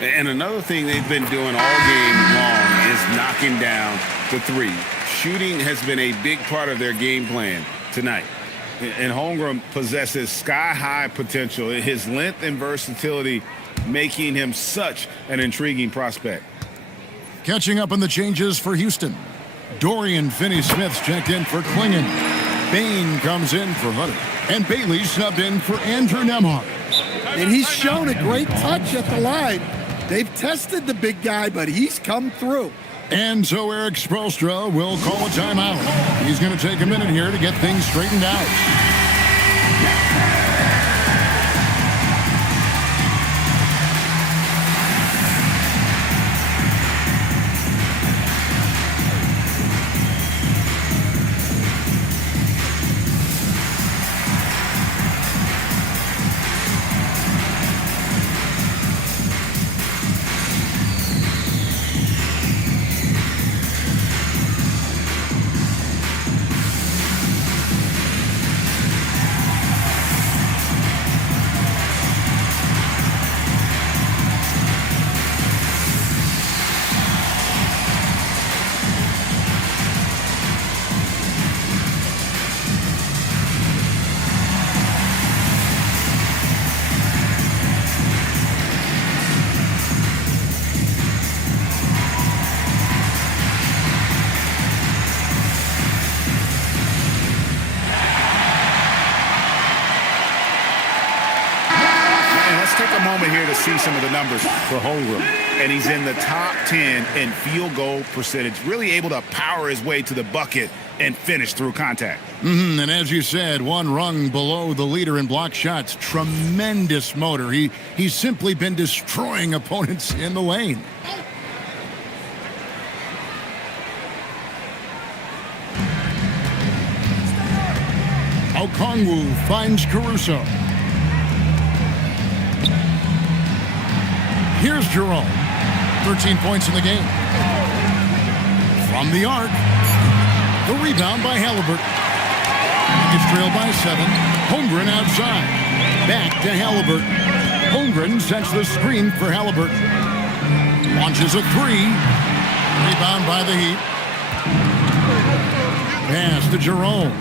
And another thing they've been doing all game long is knocking down the three. Shooting has been a big part of their game plan tonight. And Holmgren possesses sky-high potential. His length and versatility making him such an intriguing prospect. Catching up on the changes for Houston. Dorian Finney-Smith's checked in for Klingon. Bain comes in for Hutter. And Bailey subbed in for Andrew Nemhard. And he's shown a great touch at the line. They've tested the big guy, but he's come through. And so Eric Spoelstra will call a timeout. He's going to take a minute here to get things straightened out. See some of the numbers for Holmgren, and he's in the top 10 in field goal percentage, really able to power his way to the bucket and finish through contact. And as you said, one rung below the leader in block shots. Tremendous motor. He's simply been destroying opponents in the lane. Okongwu finds Caruso. Here's Jerome. 13 points in the game. From the arc. The rebound by Halliburton. It's trailed by 7. Holmgren outside. Back to Halliburton. Holmgren sets the screen for Halliburton. Launches a 3. Rebound by the Heat. Pass to Jerome.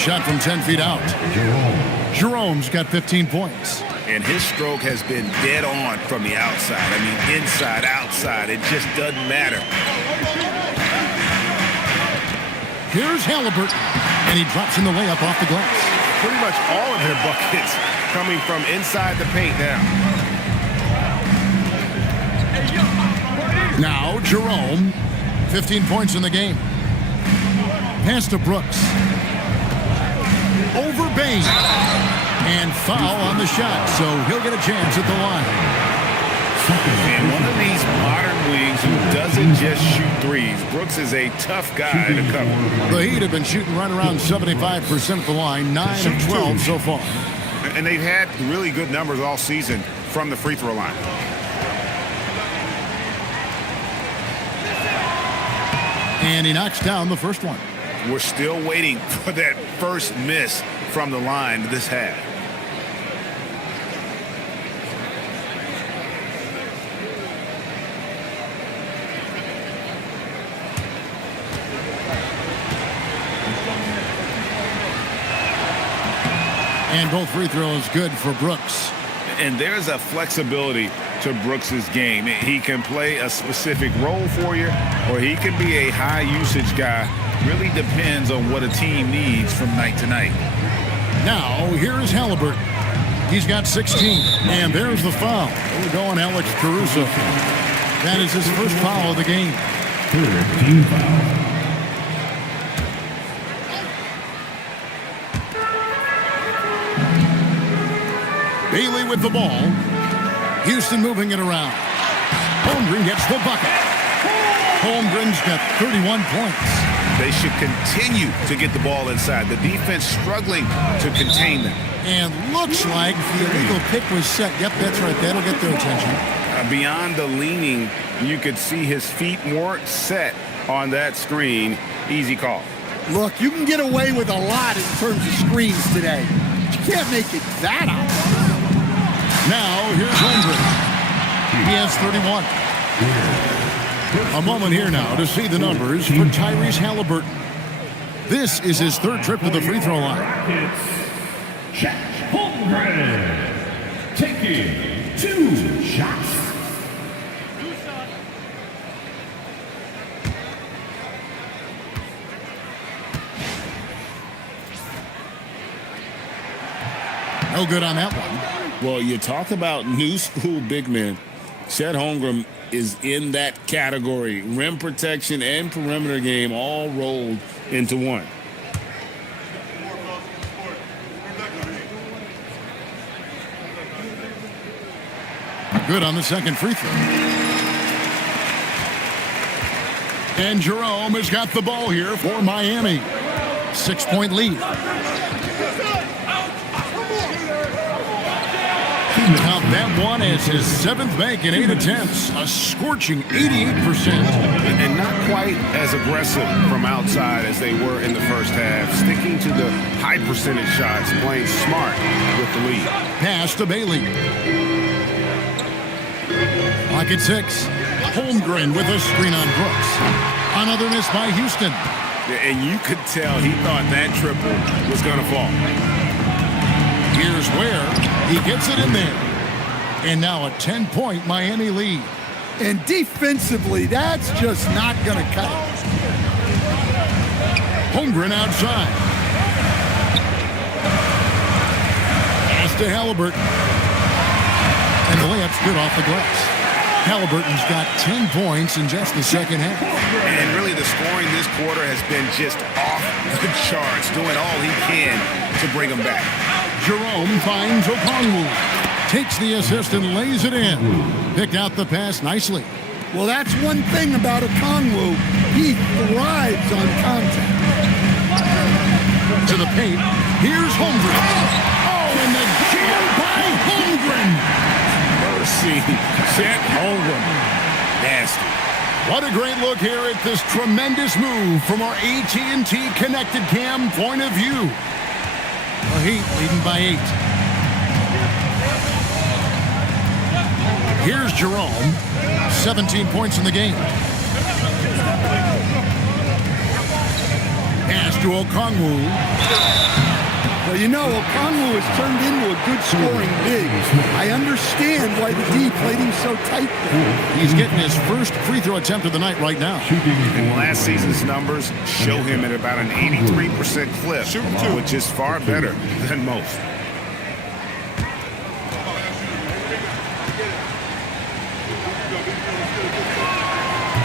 Shot from 10 feet out. Jerome's got 15 points. And his stroke has been dead on from the outside. I mean, inside, outside. It just doesn't matter. Here's Halliburton. And he drops in the layup off the glass. Pretty much all of their buckets coming from inside the paint now. Now, Jerome. 15 points in the game. Pass to Brooks. Over Bain. And foul on the shot, so he'll get a chance at the line. And one of these modern wings who doesn't just shoot threes. Brooks is a tough guy to cover. The Heat have been shooting right around 75% at the line, 9 of 12 so far. And they've had really good numbers all season from the free throw line. And he knocks down the first one. We're still waiting for that first miss from the line this half. And both free throws good for Brooks. And there's a flexibility to Brooks's game. He can play a specific role for you, or he can be a high usage guy. Really depends on what a team needs from night to night. Now, here's Halliburton. He's got 16. And there's the foul. We're going Alex Caruso. That is his first foul of the game. Team foul. Bailey with the ball. Houston moving it around. Holmgren gets the bucket. Holmgren's got 31 points. They should continue to get the ball inside. The defense struggling to contain them. And looks like the illegal pick was set. Yep, that's right. That'll get their attention. Beyond the leaning, you could see his feet weren't set on that screen. Easy call. Look, you can get away with a lot in terms of screens today. But you can't make it that obvious. Now, here's Holmgren. He has 31. A moment here now to see the numbers for Tyrese Halliburton. This is his third trip to the free throw line. It's Holmgren taking 2 shots. No good on that one. Well, you talk about new school big men. Chet Holmgren is in that category. Rim protection and perimeter game all rolled into one. Good on the second free throw. And Jerome has got the ball here for Miami. 6-point lead. Now that one is his 7th make in 8 attempts, a scorching 88%. And not quite as aggressive from outside as they were in the first half, sticking to the high percentage shots, playing smart with the lead. Pass to Bailey. Clock at 6. Holmgren with a screen on Brooks. Another miss by Houston. And you could tell he thought that triple was going to fall. Here's where he gets it in there. And now a 10-point Miami lead. And defensively, that's just not going to cut it. Holmgren outside. Pass to Halliburton. And the layup's good off the glass. Halliburton's got 10 points in just the second half. And really the scoring this quarter has been just off the charts, doing all he can to bring them back. Jerome finds Okongwu. Takes the assist and lays it in. Picked out the pass nicely. Well, that's one thing about Okongwu. He thrives on contact. To the paint. Here's Holmgren. Oh, and the jam by Holmgren. Mercy. Chet Holmgren. Nasty. What a great look here at this tremendous move from our AT&T Connected Cam point of view. The Heat leading by 8. Here's Jerome. 17 points in the game. Pass to Okongwu. Well, you know, Okongwu has turned into a good scoring big. I understand why the D played him so tight there. He's getting his first free throw attempt of the night right now. And last season's numbers show him at about an 83% clip, which is far better than most.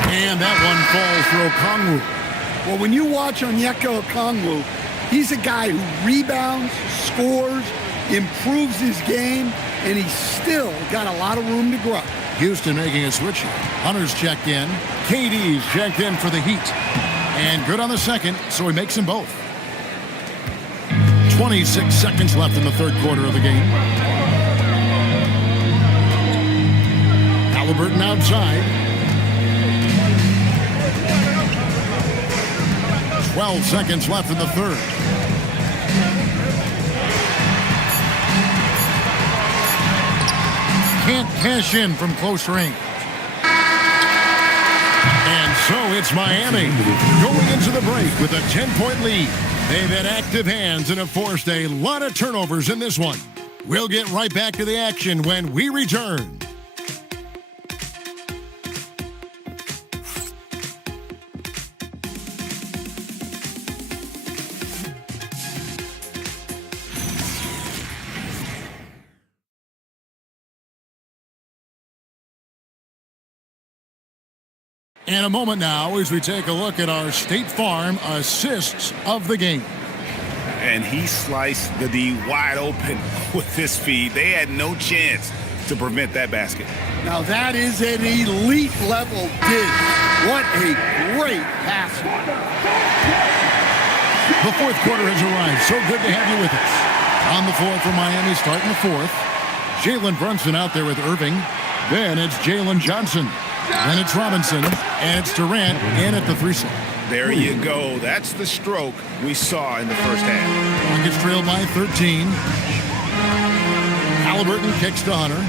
And that one falls for Okongwu. Well, when you watch Onyeka Okongwu, he's a guy who rebounds, scores, improves his game, and he's still got a lot of room to grow. Houston making a switch here. Hunter's checked in. KD's checked in for the Heat. And good on the second, so he makes them both. 26 seconds left in the third quarter of the game. Halliburton outside. 12 seconds left in the third. Can't cash in from close range. And so it's Miami going into the break with a 10-point lead. They've had active hands and have forced a lot of turnovers in this one. We'll get right back to the action when we return. In a moment now as we take a look at our State Farm assists of the game. And he sliced the D wide open with his feed. They had no chance to prevent that basket. Now that is an elite level dig. What a great pass. The fourth quarter has arrived. So good to have you with us. On the floor for Miami starting the fourth. Jalen Brunson out there with Irving. Then it's Jalen Johnson. Then it's Robinson, and it's Durant in at the 3-set. There you go. That's the stroke we saw in the first half. Rockets trail by 13. Halliburton kicks to Hunter.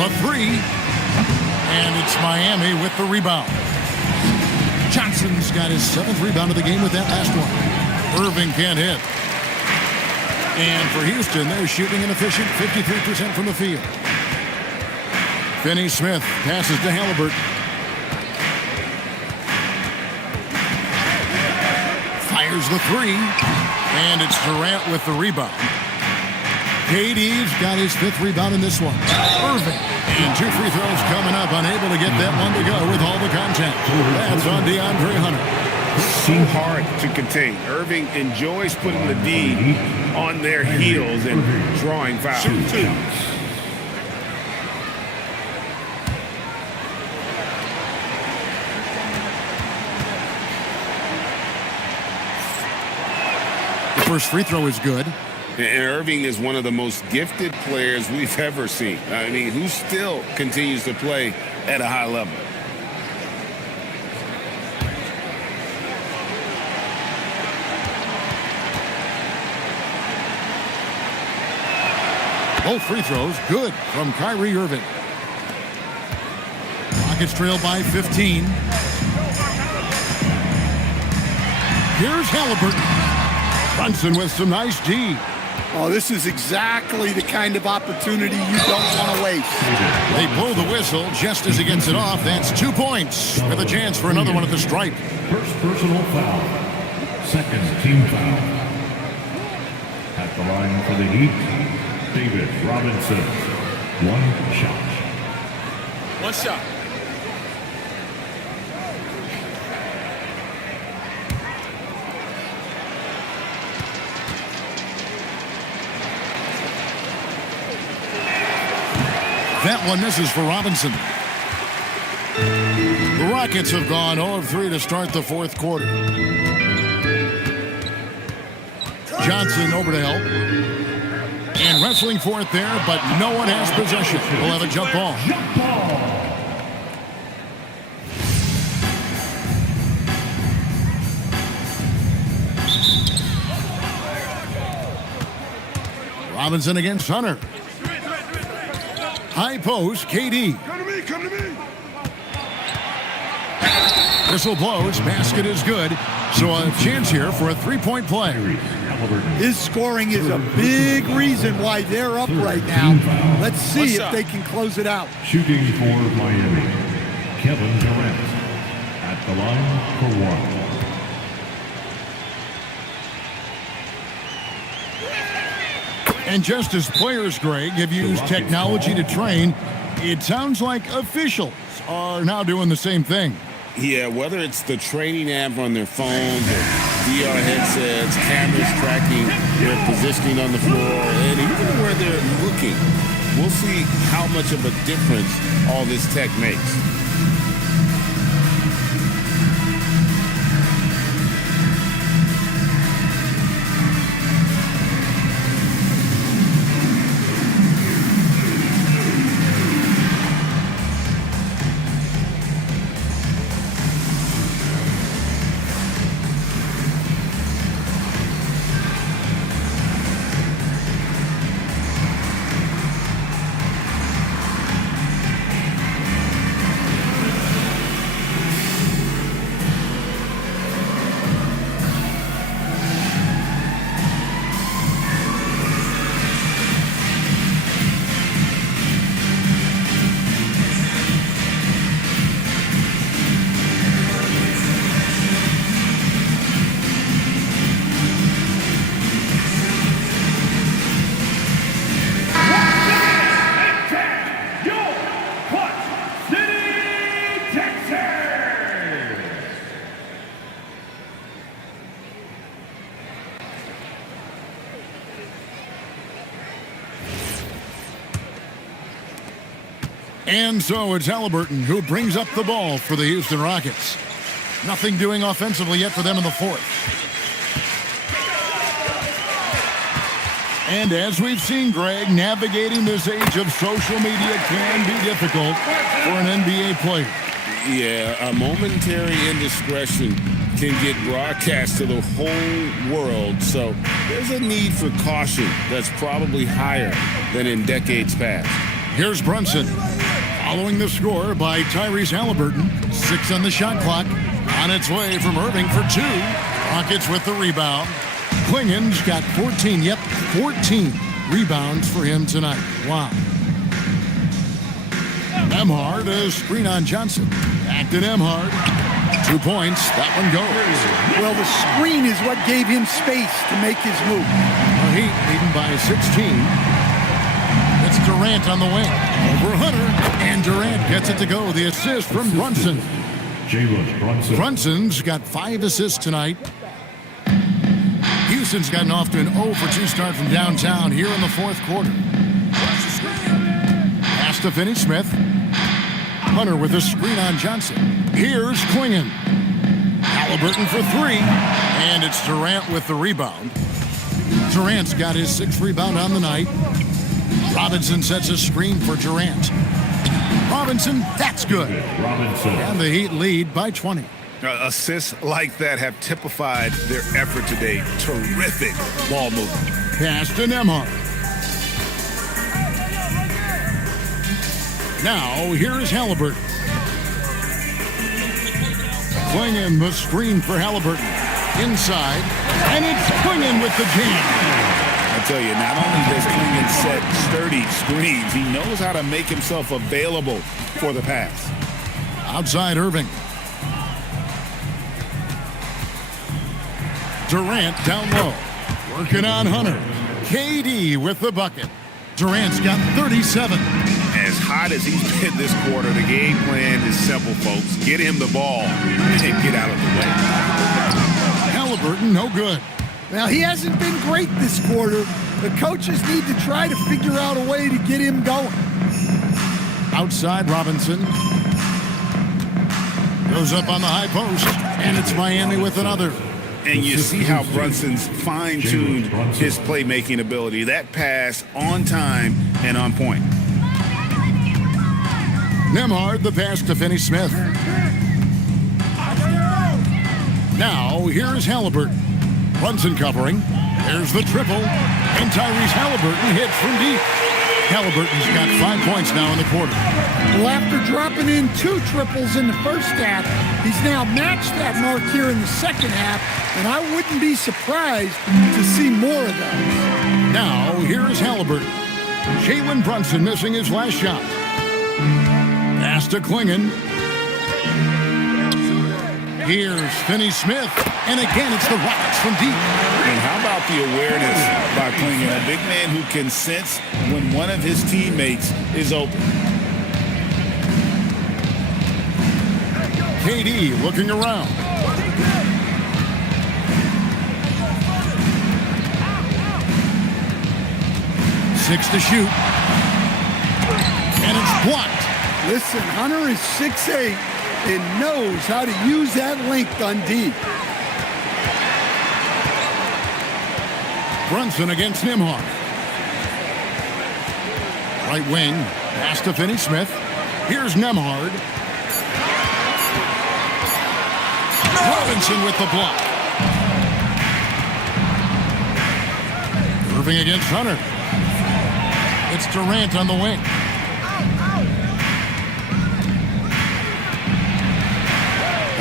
The 3. And it's Miami with the rebound. Johnson's got his 7th rebound of the game with that last one. Irving can't hit. And for Houston, they're shooting an efficient 53% from the field. Finney Smith passes to Halliburton. Fires the 3. And it's Durant with the rebound. KD's got his 5th rebound in this one. Irving. And 2 free throws coming up. Unable to get that one to go with all the contact. That's on DeAndre Hunter. So hard to contain. Irving enjoys putting the D on their heels and drawing fouls. First free throw is good. And Irving is one of the most gifted players we've ever seen. I mean, who still continues to play at a high level. Both free throws good from Kyrie Irving. Rockets trail by 15. Here's Halliburton. Brunson with some nice D. Oh, this is exactly the kind of opportunity you don't want to waste. They blow the whistle just as he gets it off. That's 2 points with a chance for another one at the stripe. First personal foul. Second team foul. At the line for the Heat, David Robinson. 1 shot. 1 shot. That one misses for Robinson. The Rockets have gone 0 of 3 to start the fourth quarter. Johnson over to help. And wrestling for it there, but no one has possession. We'll have a jump ball. Robinson against Hunter. High post, KD. Come to me, come to me. Whistle blows, basket is good. So a chance here for a 3-point play. His scoring is a big reason why they're up right now. Let's see if they can close it out. Shooting for Miami, Kevin Durant. At the line for 1. And just as players, Greg, have used technology to train, it sounds like officials are now doing the same thing. Yeah, whether it's the training app on their phones, or VR headsets, cameras tracking their positioning on the floor, and even where they're looking. we'll see how much of a difference all this tech makes. And so it's Halliburton who brings up the ball for the Houston Rockets. Nothing doing offensively yet for them in the fourth. And as we've seen, Greg, navigating this age of social media can be difficult for an NBA player. Yeah, a momentary indiscretion can get broadcast to the whole world. So there's a need for caution that's probably higher than in decades past. Here's Brunson. Following the score by Tyrese Halliburton. 6 on the shot clock. On its way from Irving for 2. Rockets with the rebound. Klingen's got 14. Yep, 14 rebounds for him tonight. Wow. Emhart, a screen on Johnson. Back to Emhart. 2 points. That one goes. Well, the screen is what gave him space to make his move. The Heat leading by 16. It's Durant on the wing. Over Hunter. And Durant gets it to go. The assist from Brunson. Jalen Brunson. Brunson's got 5 assists tonight. Houston's gotten off to an 0 for 2 start from downtown here in the fourth quarter. Pass to Finney-Smith. Hunter with a screen on Johnson. Here's Klingen. Halliburton for 3. And it's Durant with the rebound. Durant's got his 6th rebound on the night. Robinson sets a screen for Durant. Robinson, that's good. Robinson. And the Heat lead by 20. Assists like that have typified their effort today. Terrific ball movement. Pass to Nembhard. Now, here is Halliburton. Klingen the screen for Halliburton. Inside, and it's Klingen with the jam. I tell you, not only does Klingen set sturdy screens, he knows how to make himself available for the pass. Outside Irving. Durant down low. Working on Hunter. KD with the bucket. Durant's got 37. As hot as he's been this quarter, the game plan is simple, folks. Get him the ball and get out of the way. Halliburton, no good. Now, he hasn't been great this quarter. The coaches need to try to figure out a way to get him going. Outside Robinson. Goes up on the high post, and it's Miami with another. And you see how Brunson's fine-tuned his playmaking ability. That pass on time and on point. Nembhard, the pass to Finney-Smith. Now, here's Halliburton. Brunson covering. There's the triple. And Tyrese Halliburton hits from deep. Halliburton's got 5 points now in the quarter. Well, after dropping in 2 triples in the first half, he's now matched that mark here in the second half, and I wouldn't be surprised to see more of those. Now, here is Halliburton. Jalen Brunson missing his last shot. Pass to Klingen. Here's Finney-Smith, and again it's the Rockets from deep. And how about the awareness by Klingen, a big man who can sense when one of his teammates is open. KD looking around. Six to shoot. And it's blocked. Listen, Hunter is 6'8" and knows how to use that length on D. Brunson against Nimhard. Right wing, pass to Finney-Smith. Here's Nemhard. Robinson with the block. Irving against Hunter. It's Durant on the wing.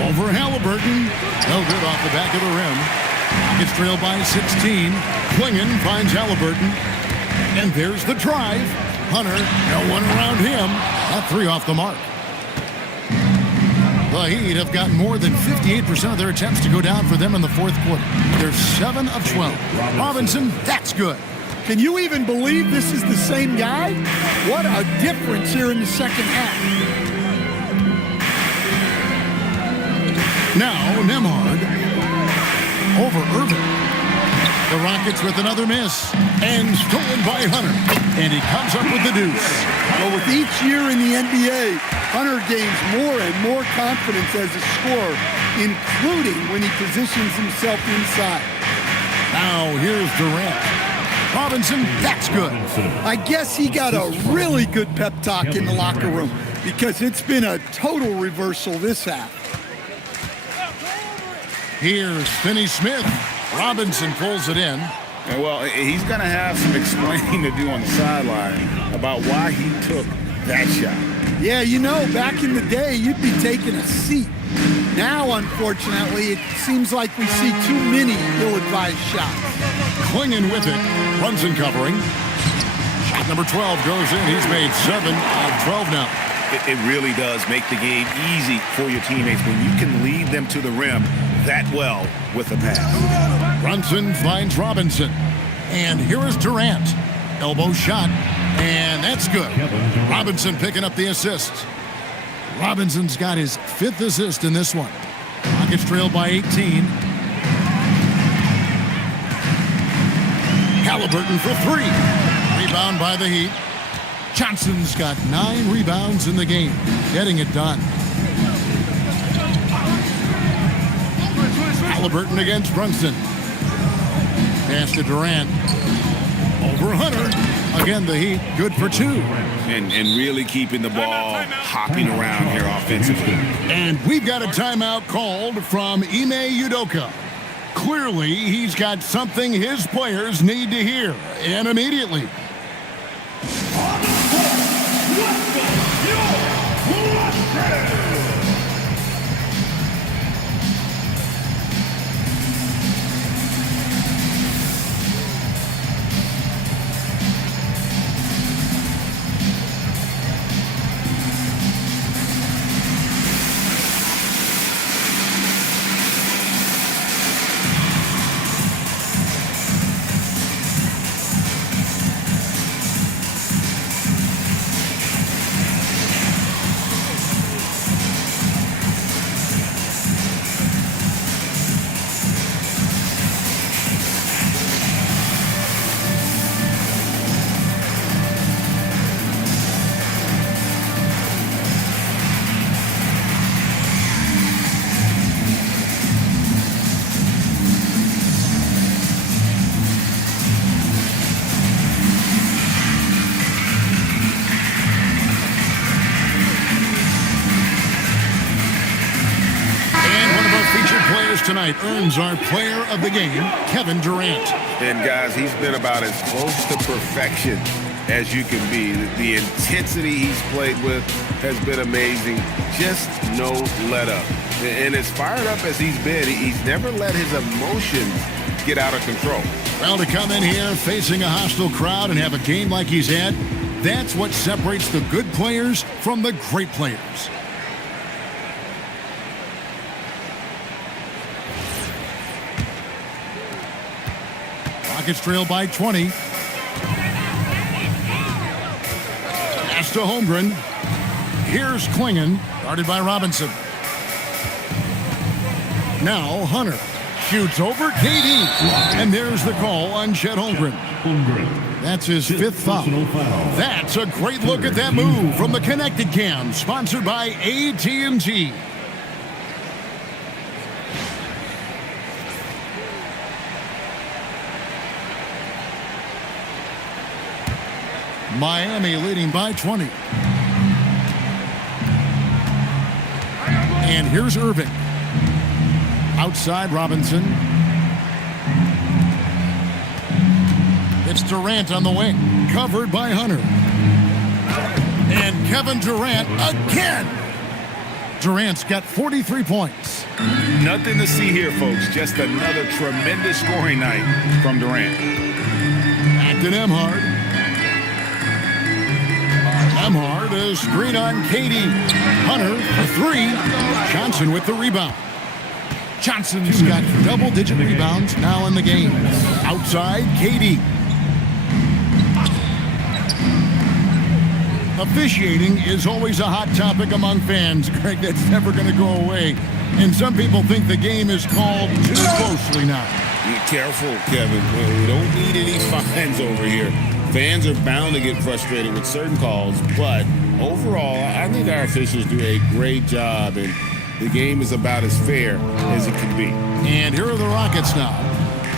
Over Halliburton. No good off the back of the rim. Rockets trail by 16. Klingon finds Halliburton. And there's the drive. Hunter, no one around him. That three off the mark. The Heat have gotten more than 58% of their attempts to go down for them in the fourth quarter. They're 7 of 12. Robinson, that's good. Can you even believe this is the same guy? What a difference here in the second half. Now, Nemhard over Irving. The Rockets with another miss. And stolen by Hunter. And he comes up with the deuce. Well, with each year in the NBA, Hunter gains more and more confidence as a scorer, including when he positions himself inside. Now, here's Durant. Robinson, that's good. I guess he got a really good pep talk in the locker room because it's been a total reversal this half. Here's Finney-Smith. Robinson pulls it in. Well, he's going to have some explaining to do on the sideline about why he took that shot. Yeah, you know, back in the day, you'd be taking a seat. Now, unfortunately, it seems like we see too many ill-advised shots. Klingon with it. Brunson covering. Shot number 12 goes in. He's made 7 of 12 now. It really does make the game easy for your teammates when you can lead them to the rim that well with a pass. Brunson finds Robinson. And here is Durant. Elbow shot. And that's good. Robinson picking up the assist. Robinson's got his 5th assist in this one. Rockets trail by 18. Halliburton for 3. Rebound by the Heat. Johnson's got 9 rebounds in the game. Getting it done. Halliburton against Brunson. Pass to Durant. Over Hunter. Again, the Heat good for 2. And really keeping the ball hopping around here offensively. And we've got a timeout called from Ime Udoka. Clearly, he's got something his players need to hear, and immediately. Tonight earns our player of the game, Kevin Durant. And guys, he's been about as close to perfection as you can be. The intensity he's played with has been amazing. Just no let up. And as fired up as he's been, he's never let his emotions get out of control. Well, to come in here facing a hostile crowd and have a game like he's had, that's what separates the good players from the great players. Rockets trail by 20. Pass to Holmgren. Here's Klingon, guarded by Robinson. Now Hunter. Shoots over KD. And there's the call on Chet Holmgren. That's his fifth foul. That's a great look at that move from the Connected Cam, sponsored by AT&T. Miami leading by 20. And here's Irving. Outside Robinson. It's Durant on the wing. Covered by Hunter. And Kevin Durant again. Durant's got 43 points. Nothing to see here, folks. Just another tremendous scoring night from Durant. Back to Nembhard. Nembhard is screen on KD. Hunter for three. Johnson with the rebound. Johnson's got double-digit rebounds now in the game. Outside, KD. Officiating is always a hot topic among fans, Greg. That's never going to go away. And some people think the game is called too closely now. Be careful, Kevin. We don't need any fines over here. Fans are bound to get frustrated with certain calls, but overall, I think our officials do a great job, and the game is about as fair as it can be. And here are the Rockets now.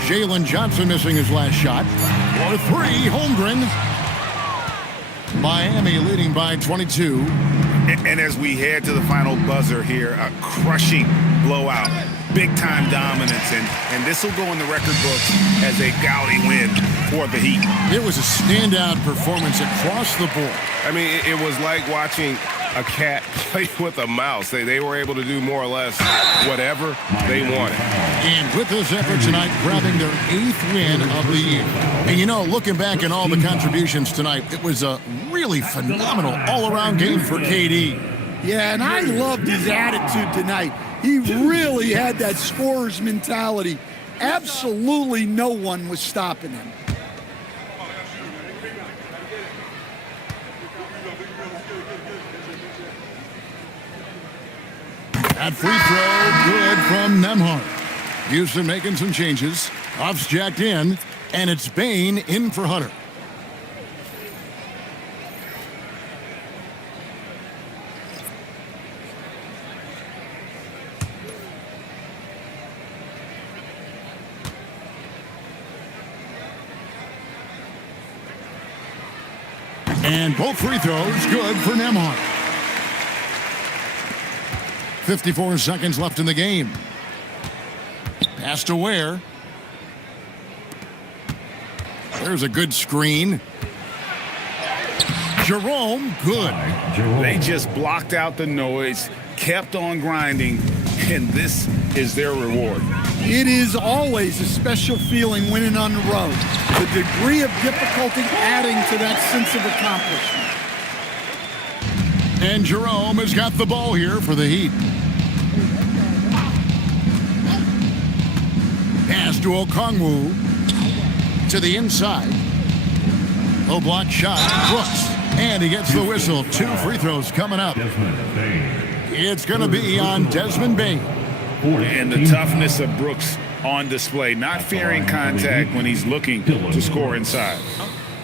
Jalen Johnson missing his last shot. For three, Holmgren. Miami leading by 22. And as we head to the final buzzer here, a crushing blowout, big-time dominance, and this will go in the record books as a gaudy win for the Heat. It was a standout performance across the board. I mean, it was like watching a cat play with a mouse. They were able to do more or less whatever they wanted. And with this effort tonight, grabbing their 8th win of the year. And you know, looking back at all the contributions tonight, it was a really phenomenal all-around game for KD. Yeah, and I loved his attitude tonight. He really had that scorer's mentality. Absolutely no one was stopping him. That free throw, good from Nembhard. Houston making some changes. Off's jacked in, and it's Bane in for Hunter. And both free throws good for Nembhard. 54 seconds left in the game. Pass to Ware. There's a good screen. Jerome, good. They just blocked out the noise, kept on grinding, and this is their reward. It is always a special feeling winning on the road. The degree of difficulty adding to that sense of accomplishment. And Jerome has got the ball here for the Heat. Pass to Okongwu. To the inside. Low block shot. Brooks. And he gets the whistle. 2 free throws coming up. It's going to be on Desmond Bane. And the toughness of Brooks on display. Not fearing contact when he's looking to score inside.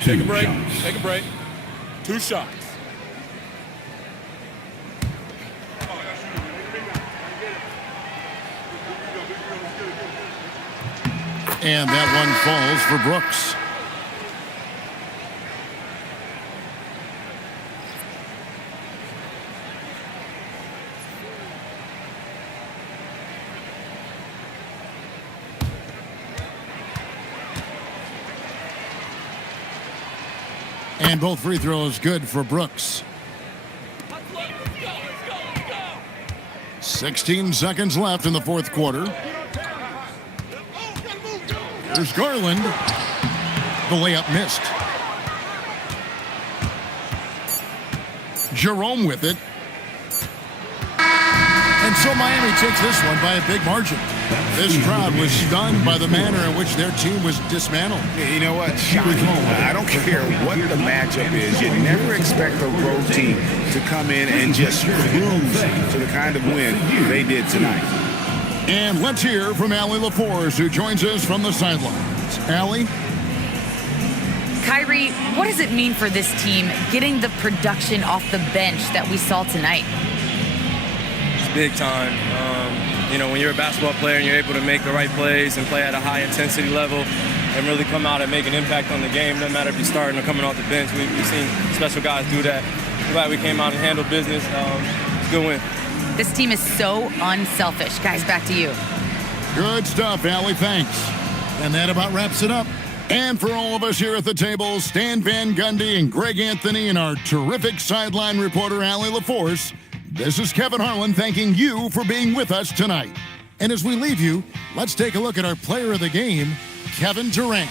Take a break. Take a break. 2 shots. And that one falls for Brooks. And both free throws good for Brooks. 16 seconds left in the fourth quarter. There's Garland. The layup missed. Jerome with it. And so Miami takes this one by a big margin. This crowd was stunned by the manner in which their team was dismantled. You know what? I don't care what the matchup is. You never expect a road team to come in and just cruise to the kind of win they did tonight. And let's hear from Allie LaForce, who joins us from the sidelines. Allie? Kyrie, what does it mean for this team getting the production off the bench that we saw tonight? It's big time. When you're a basketball player and you're able to make the right plays and play at a high intensity level and really come out and make an impact on the game, no matter if you're starting or coming off the bench, we've seen special guys do that. I'm glad we came out and handled business. It's a good win. This team is so unselfish. Guys, back to you. Good stuff, Allie. Thanks. And that about wraps it up. And for all of us here at the table, Stan Van Gundy and Greg Anthony and our terrific sideline reporter, Allie LaForce, this is Kevin Harlan thanking you for being with us tonight. And as we leave you, let's take a look at our player of the game, Kevin Durant.